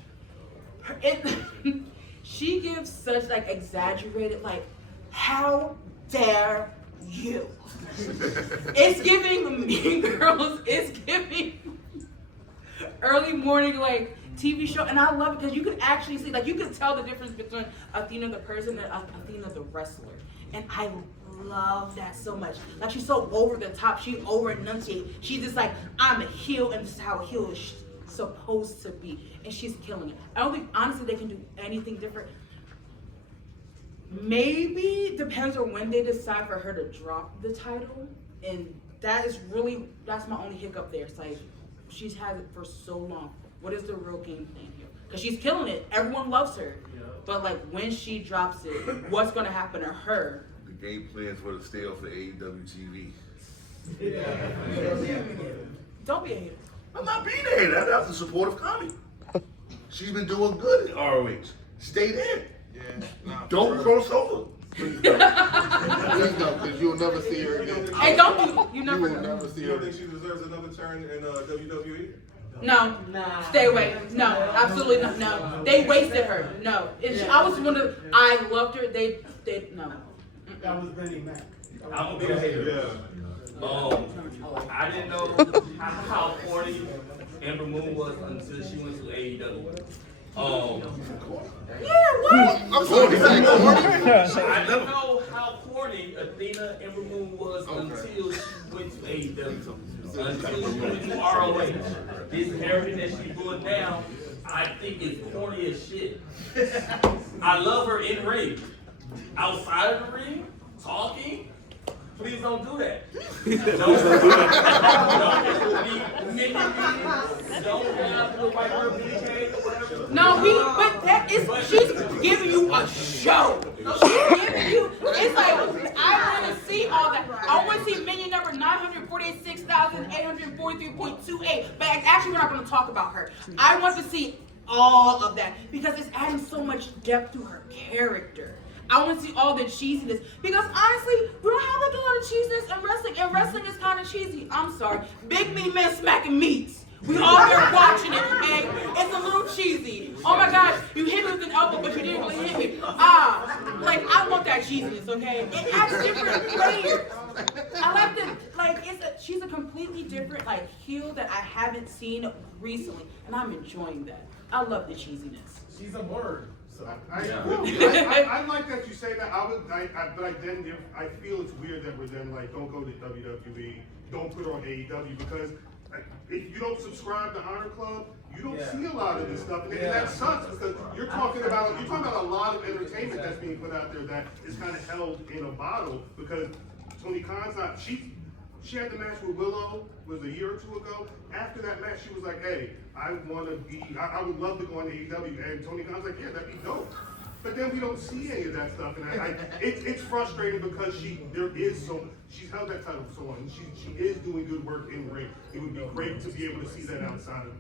She gives such like exaggerated, like, how dare you? It's giving Mean Girls. It's giving early morning like TV show, and I love it because you can actually see, like, you can tell the difference between Athena the person and Athena the wrestler, and I love that so much. Like, she's so over the top. She over enunciates. She's just like, I'm a heel, and this is how a heel is supposed to be, and she's killing it. I don't think honestly they can do anything different. Maybe depends on when they decide for her to drop the title, and that's my only hiccup there. It's like she's had it for so long. What is the real game plan here? Because she's killing it. Everyone loves her, but like when she drops it, what's gonna happen to her? The game plans for the stale for AEW TV. Don't be a hater. I'm not being a hater. That's a supportive comment. She's been doing good in ROH. Stay there. Don't cross over. Please don't, because you'll never see her again. Hey, don't you never will know. never see You her don't think again. she deserves another turn in WWE? No, stay away. No, absolutely not. No, they wasted her. No, I was one of. I loved her. They no. That was Benny Mac. I'm gonna be a hater. Yeah. I didn't know how corny Ember Moon was until she went to AEW. Yeah, what? I'm sorry, I didn't know how corny Athena Ember Moon was until she went to AEW. Until she went to ROH. This heritage that she's doing now, I think is corny as shit. I love her in ring. Outside of the ring, talking, please don't do that. Don't have the white girl BK or whatever. No, but that is, she's giving you a show. She's giving you, it's like, I want to see all that. I want to see minion number 946,843.28, but actually we're not going to talk about her. I want to see all of that because it's adding so much depth to her character. I want to see all the cheesiness because honestly, we don't have like a lot of cheesiness in wrestling, and wrestling is kind of cheesy. I'm sorry. Big meat men smacking meats. We all here watching it, okay? It's a little cheesy. Oh my gosh, you hit me with an elbow, but you didn't really hit me. Like, I want that cheesiness, okay? It adds different layers. I like the, she's a completely different, like, heel that I haven't seen recently, and I'm enjoying that. I love the cheesiness. She's a word. So I like that you say that. I feel it's weird that we're then like, don't go to WWE, don't put on AEW, because if you don't subscribe to Honor Club, you don't see a lot of this stuff, and that sucks because you're talking about a lot of entertainment that's being put out there that is kind of held in a bottle because Tony Khan's not. She had the match with Willow, was a year or two ago. After that match, she was like, hey, I would love to go on AEW. And Tony Khan's like, yeah, that'd be dope. But then we don't see any of that stuff. And it's frustrating because she's held that title for so long. She is doing good work in the ring. It would be great to be able to see that outside of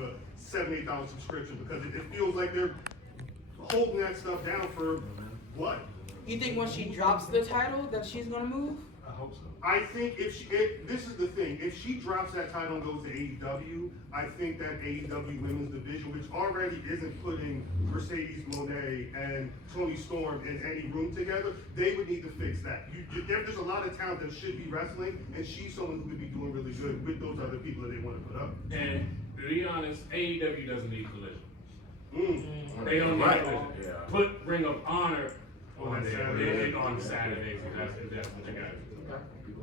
a $7, $8 subscription because it feels like they're holding that stuff down for what? You think when she drops the title that she's gonna move? I hope so. I think this is the thing, if she drops that title and goes to AEW, I think that AEW women's division, which already isn't putting Mercedes Moné and Toni Storm in any room together, they would need to fix that. There's a lot of talent that should be wrestling, and she's someone who could be doing really good with those other people that they want to put up. And to be honest, AEW doesn't need collision. They don't need right. collision. Yeah. Put Ring of Honor On Saturdays. on Saturdays if that's what you got.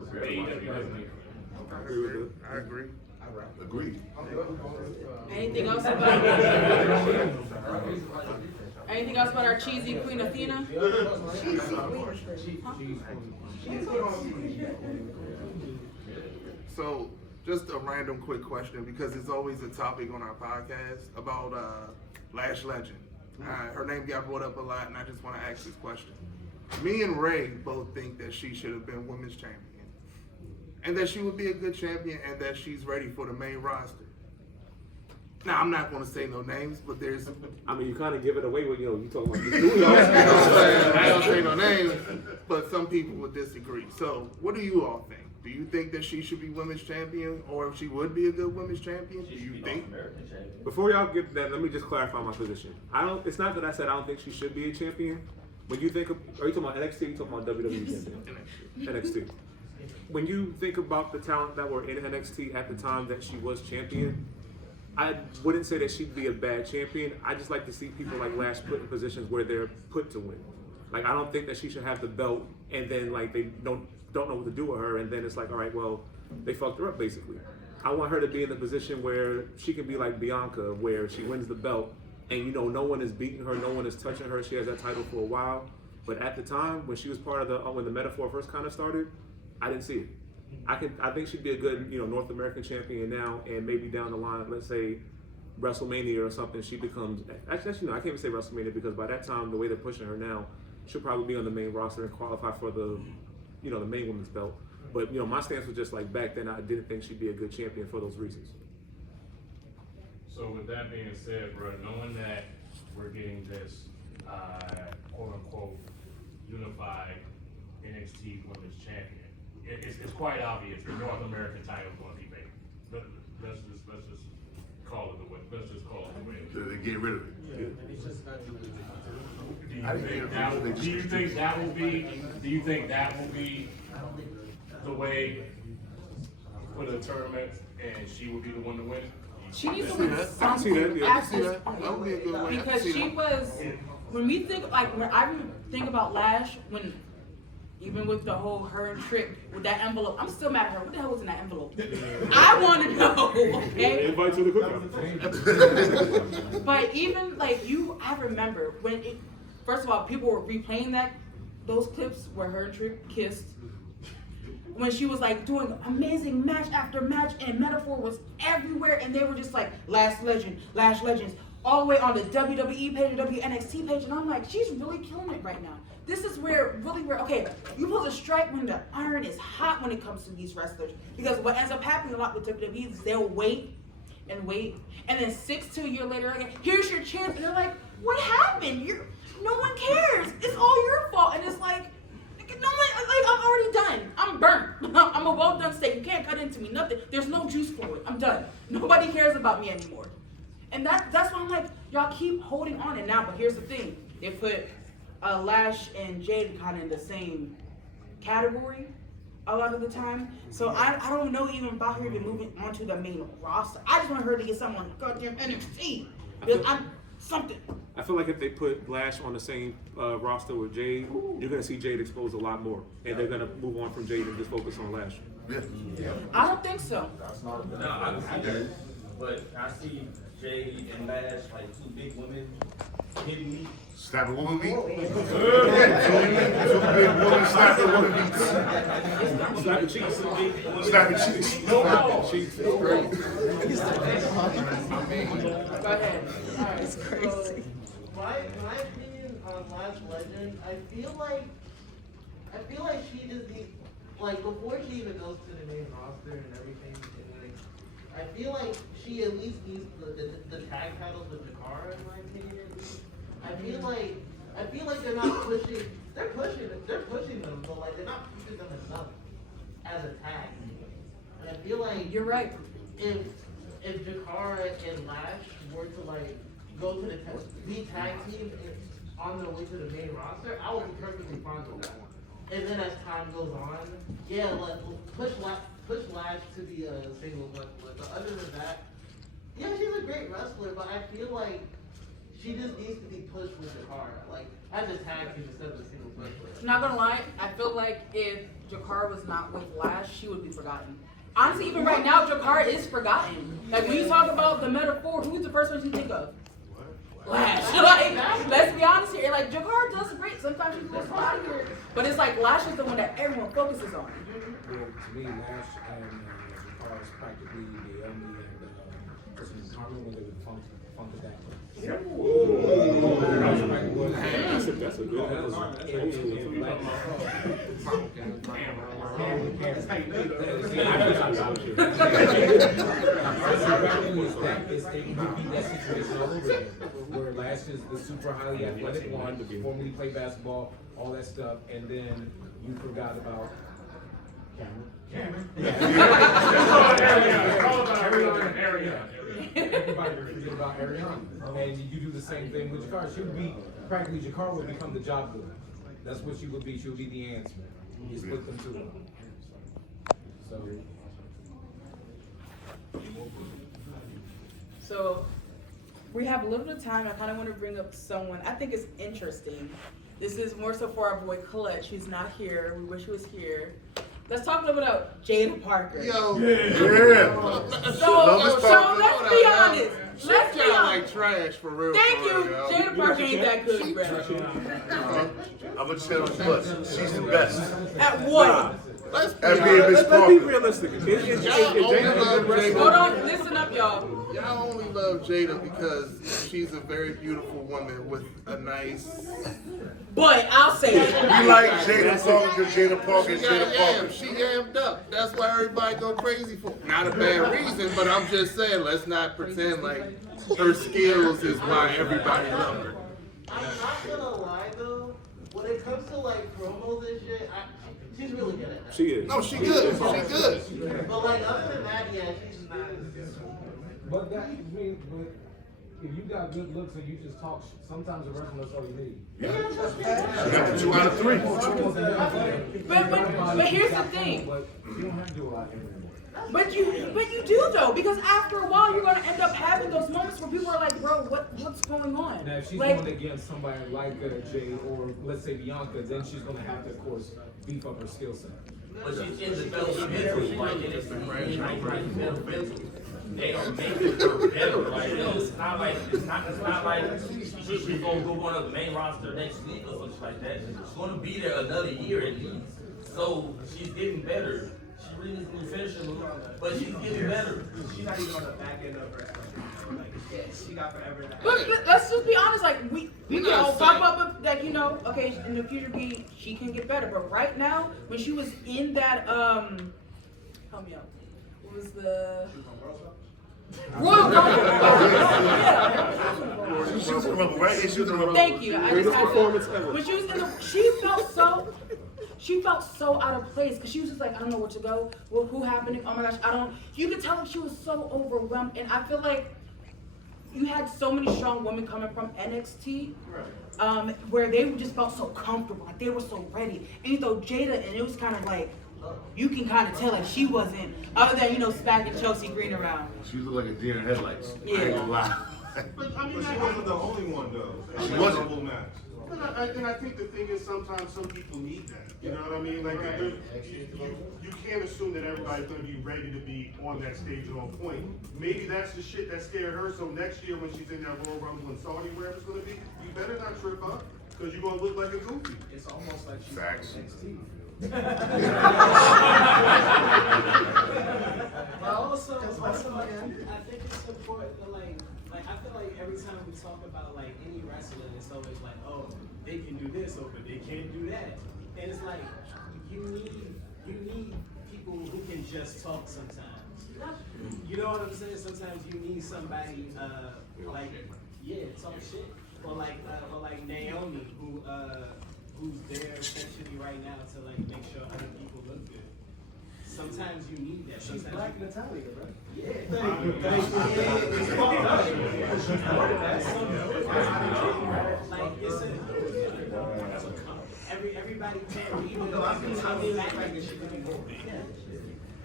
AEW doesn't need collision. I agree. Agreed. Anything else about our cheesy Queen Athena? So, just a random quick question, because it's always a topic on our podcast about Lash Legend. Her name got brought up a lot, and I just want to ask this question. Me and Ray both think that she should have been women's champion, and that she would be a good champion, and that she's ready for the main roster. Now, I'm not going to say no names, but there's... I mean, you kind of give it away when, you talk about I don't say no names, but some people would disagree. So, what do you all think? Do you think that she should be women's champion, or if she would be a good women's champion? Do you think? Before y'all get that, let me just clarify my position. It's not that I said I don't think she should be a champion. When you think of, are you talking about NXT or you talking about WWE champion? NXT. When you think about the talent that were in NXT at the time that she was champion, I wouldn't say that she'd be a bad champion. I just like to see people like Lash put in positions where they're put to win. Like, I don't think that she should have the belt and then like they don't know what to do with her, and then it's like, all right, well, they fucked her up basically. I want her to be in the position where she can be like Bianca, where she wins the belt and no one is beating her, no one is touching her. She has that title for a while, but at the time when she was part of when the metaphor first kind of started, I didn't see it. I think she'd be a good North American champion now, and maybe down the line, let's say WrestleMania or something, she becomes actually no, I can't even say WrestleMania, because by that time the way they're pushing her now, she'll probably be on the main roster and qualify for the the main women's belt. But my stance was just like back then I didn't think she'd be a good champion for those reasons. So with that being said, bro, knowing that we're getting this quote unquote unified NXT Women's Champion, it's quite obvious the North American title is going to be vacant. Let's just call it the way. Let's just call it the way. So they get rid of it. Do you think that will be the way for the tournament, and she will be the one to win? She needs to win something at this point, because she was, when we think, like, when I think about Lash, even with the whole her and Trick with that envelope, I'm still mad at her. What the hell was in that envelope? I want to know, okay? Invite to the cookout. But even like I remember when first of all, people were replaying those clips where her and Trick kissed. When she was like doing amazing match after match, and metaphor was everywhere, and they were just like Lash Legends, all the way on the WWE page, the WNXT page, and I'm like, she's really killing it right now. This is where okay, you're supposed to strike when the iron is hot when it comes to these wrestlers, because what ends up happening a lot with WWE is they'll wait, and then 6 to a year later again, here's your chance, and they're like, what happened? No one cares. It's all your fault, and it's like. No one, like, I'm already done. I'm burnt. I'm a well done steak. You can't cut into me. Nothing. There's no juice for it. I'm done. Nobody cares about me anymore. And that's why I'm like, y'all keep holding on. And now, but here's the thing: they put Lash and Jade kind of in the same category a lot of the time. So I don't know even about her even moving onto the main roster. I just want her to get someone on goddamn NXT. Because something. I feel like if they put Lash on the same roster with Jade, you're going to see Jade exposed a lot more. And they're going to move on from Jade and just focus on Lash. Yeah. I don't think so. No, I do. But I see Jade and Lash like two big women hitting me. Slap a woman meat? Two big women slap a woman meat. Slap the cheeks. Slap the cheeks. Slap the cheeks. Go ahead. It's crazy. My opinion on Lash Legend, I feel like she just needs, like, before she even goes to the main roster and everything, I feel like she at least needs the tag titles with Jakara, in my opinion, at least. I feel like they're not pushing. They're pushing them, but like they're not pushing them enough. as a tag team. And I feel like you're right. If Jakara and Lash were to like go to the be tag team on their way to the main roster, I would be perfectly fine with that. And then as time goes on, yeah, like push Lash to be a singles wrestler. But other than that, yeah, she's a great wrestler, but I feel like she just needs to be pushed with Jakara, like as a tag team instead of a singles wrestler. Not gonna lie, I feel like if Jakara was not with Lash, she would be forgotten. Honestly, even right now, Jakara is forgotten. Like when you talk about the metaphor, who's the first person you think of? Lash. Like, let's be honest here. Like Jakara does great. Sometimes she's a little out of here, but it's like Lash is the one that everyone focuses on. Well, to me, Lash and Jakara is practically the only person in common when they would funk that. That's a good where Lash is the super highly athletic one, formerly played basketball, all that stuff, and then you forgot about Cameron. Everybody forget about Ariana. And you do the same thing with Jakara. She would be, practically Jakara would become the job girl. That's what she would be. She would be the answer. You split them two. So we have a little bit of time. I kind of want to bring up someone I think is interesting. This is more so for our boy Clutch, who's not here. We wish he was here. Let's talk a little bit about Jada Parker. So let's be honest. Let's be honest. Like trash for real. Thank you. Jada Parker ain't that good, bro. I'm gonna tell you what, she's the best. At what? Let's be realistic. Hold on, listen up, y'all. Y'all only love Jada because she's a very beautiful woman with a nice. But I'll say it. You like Jada Parker because Jada Parker is Jada Parker. She amped up. That's why everybody go crazy for. Not a bad reason, but I'm just saying, let's not pretend like her skills is why everybody loves her. I'm not gonna lie though, when it comes to like promos and shit, she's really good at that. She is. No, she good. She good. But like other than that, yeah, she's not. But that means, if you got good looks and you just talk, sometimes the rest of us all you need. Yeah. 2 out of 3. But here's the thing. But you don't have to do a lot anymore. But you do though, because after a while you're gonna end up having those moments where people are like, bro, what's going on? Now if she's like, going against somebody like Jay or let's say Bianca, then she's gonna have to, of course, beef up her skill set. But she's in the developmental, like it is developmental. They are making her better. Like it's not like she's gonna go on the main roster next week or something like that. She's gonna be there another year at least. So she's getting better. She really needs to finish her move, but she's getting better. She's not even on the back end of her. Like she got forever. But let's just be honest. Like we can all talk about that. You know, okay, in the future she can get better. But right now, when she was in that help me out. What was the Royal Rumble? She was in the Rumble, right? She was in the Rumble. Thank you. Greatest performance ever. When she was in the, she felt so out of place because she was just like, I don't know where to go. Well, who happened? Oh my gosh, you could tell that she was so overwhelmed. And I feel like you had so many strong women coming from NXT, where they just felt so comfortable, like they were so ready. And you throw Jada, and it was kind of like, you can kind of tell that she wasn't, other than, smacking Chelsea Green around. She looked like a deer in headlights. Yeah. I ain't gonna lie. But she wasn't the only one though. She wasn't. Match. And I think the thing is sometimes some people need that. You know what I mean? Like you can't assume that everybody's going to be ready to be on that stage and on point. Maybe that's the shit that scared her. So next year when she's in that Royal Rumble in Saudi, wherever it's going to be, you better not trip up because you're going to look like a goofy. It's almost like she's Facts. NXT. Also, I think it's important to like I feel like every time we talk about like any wrestling, it's always like, oh, they can do this, or but they can't do that, and it's like you need people who can just talk sometimes. You know what I'm saying? Sometimes you need somebody talk shit, or like Naomi who's there essentially right now to like make sure other people look good. sometimes you need that. She's Sometimes black you- and Italian, bro. Like it's everybody can't be with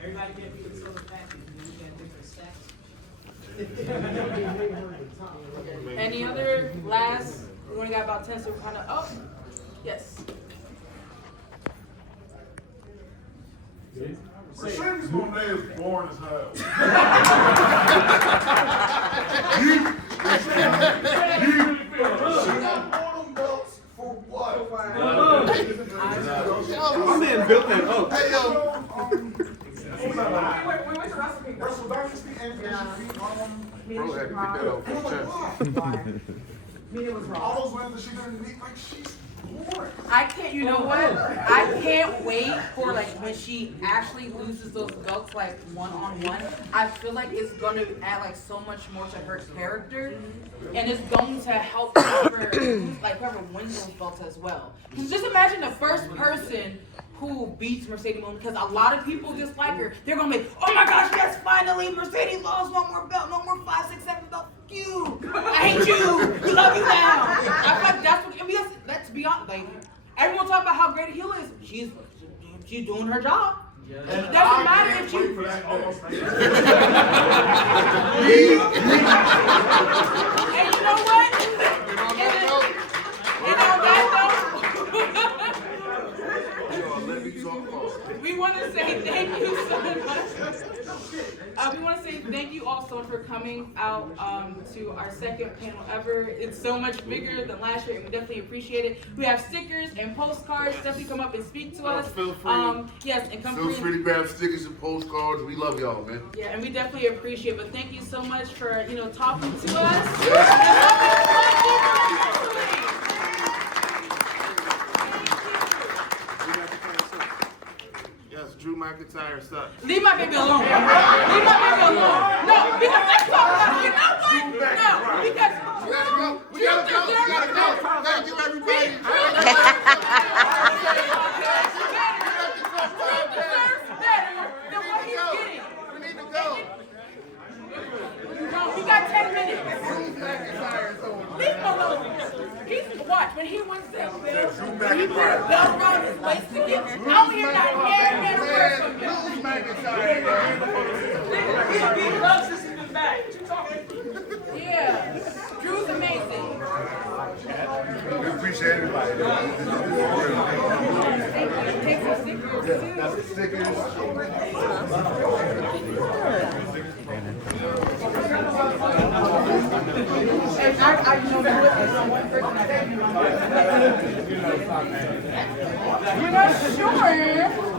everybody can't be with soda package. You got different stacks. Any other last? We only got about 10, so we're kind of. Oh, yes. Mercedes Monet is boring as hell. My man built that up. Hey, yo. Wait, the recipe? Wrestle Dynasty and Bro had to get that off his chest. all those wins that she didn't need, like she's boring. I can't, you know what? I can't wait for like when she actually loses those belts like one-on-one. I feel like it's gonna add like so much more to her character, and it's going to help whoever wins those belts as well. Because just imagine the first person who beats Mercedes Moon, because a lot of people dislike her. They're gonna be, oh my gosh, yes, finally Mercedes lost one more belt, no more 5, 6, 7 belts. Fuck you! I hate you! We love you now! I feel like that's what. I mean, let's be honest. Like everyone talk about how great a heel is. She's doing her job. It doesn't matter if she. For that almost And you know what? And on that note, we want to say thank you so much. We want to say thank you all so much for coming out to our second panel ever. It's so much bigger than last year, and we definitely appreciate it. We have stickers and postcards. Definitely come up and speak to us. Feel free. Yes, and come Feel free to grab stickers and postcards. We love y'all, man. Yeah, and we definitely appreciate it. But thank you so much for talking to us. Yes, Drew McIntyre sucks. Leave my baby alone. Leave my baby alone. No, because let's talk about it. You know what? No, because We gotta go. Thank you, everybody. We need to go. No, we got 10 minutes. Leave him alone. Watch, when he wants that belt, when he put a belt around his waist again, I don't hear that man word from him. He loves this in the back. What you talking? Yeah, Drew's amazing. We appreciate everybody. Take some stickers too. That's the stickers. And I know that one person I think you're not sure.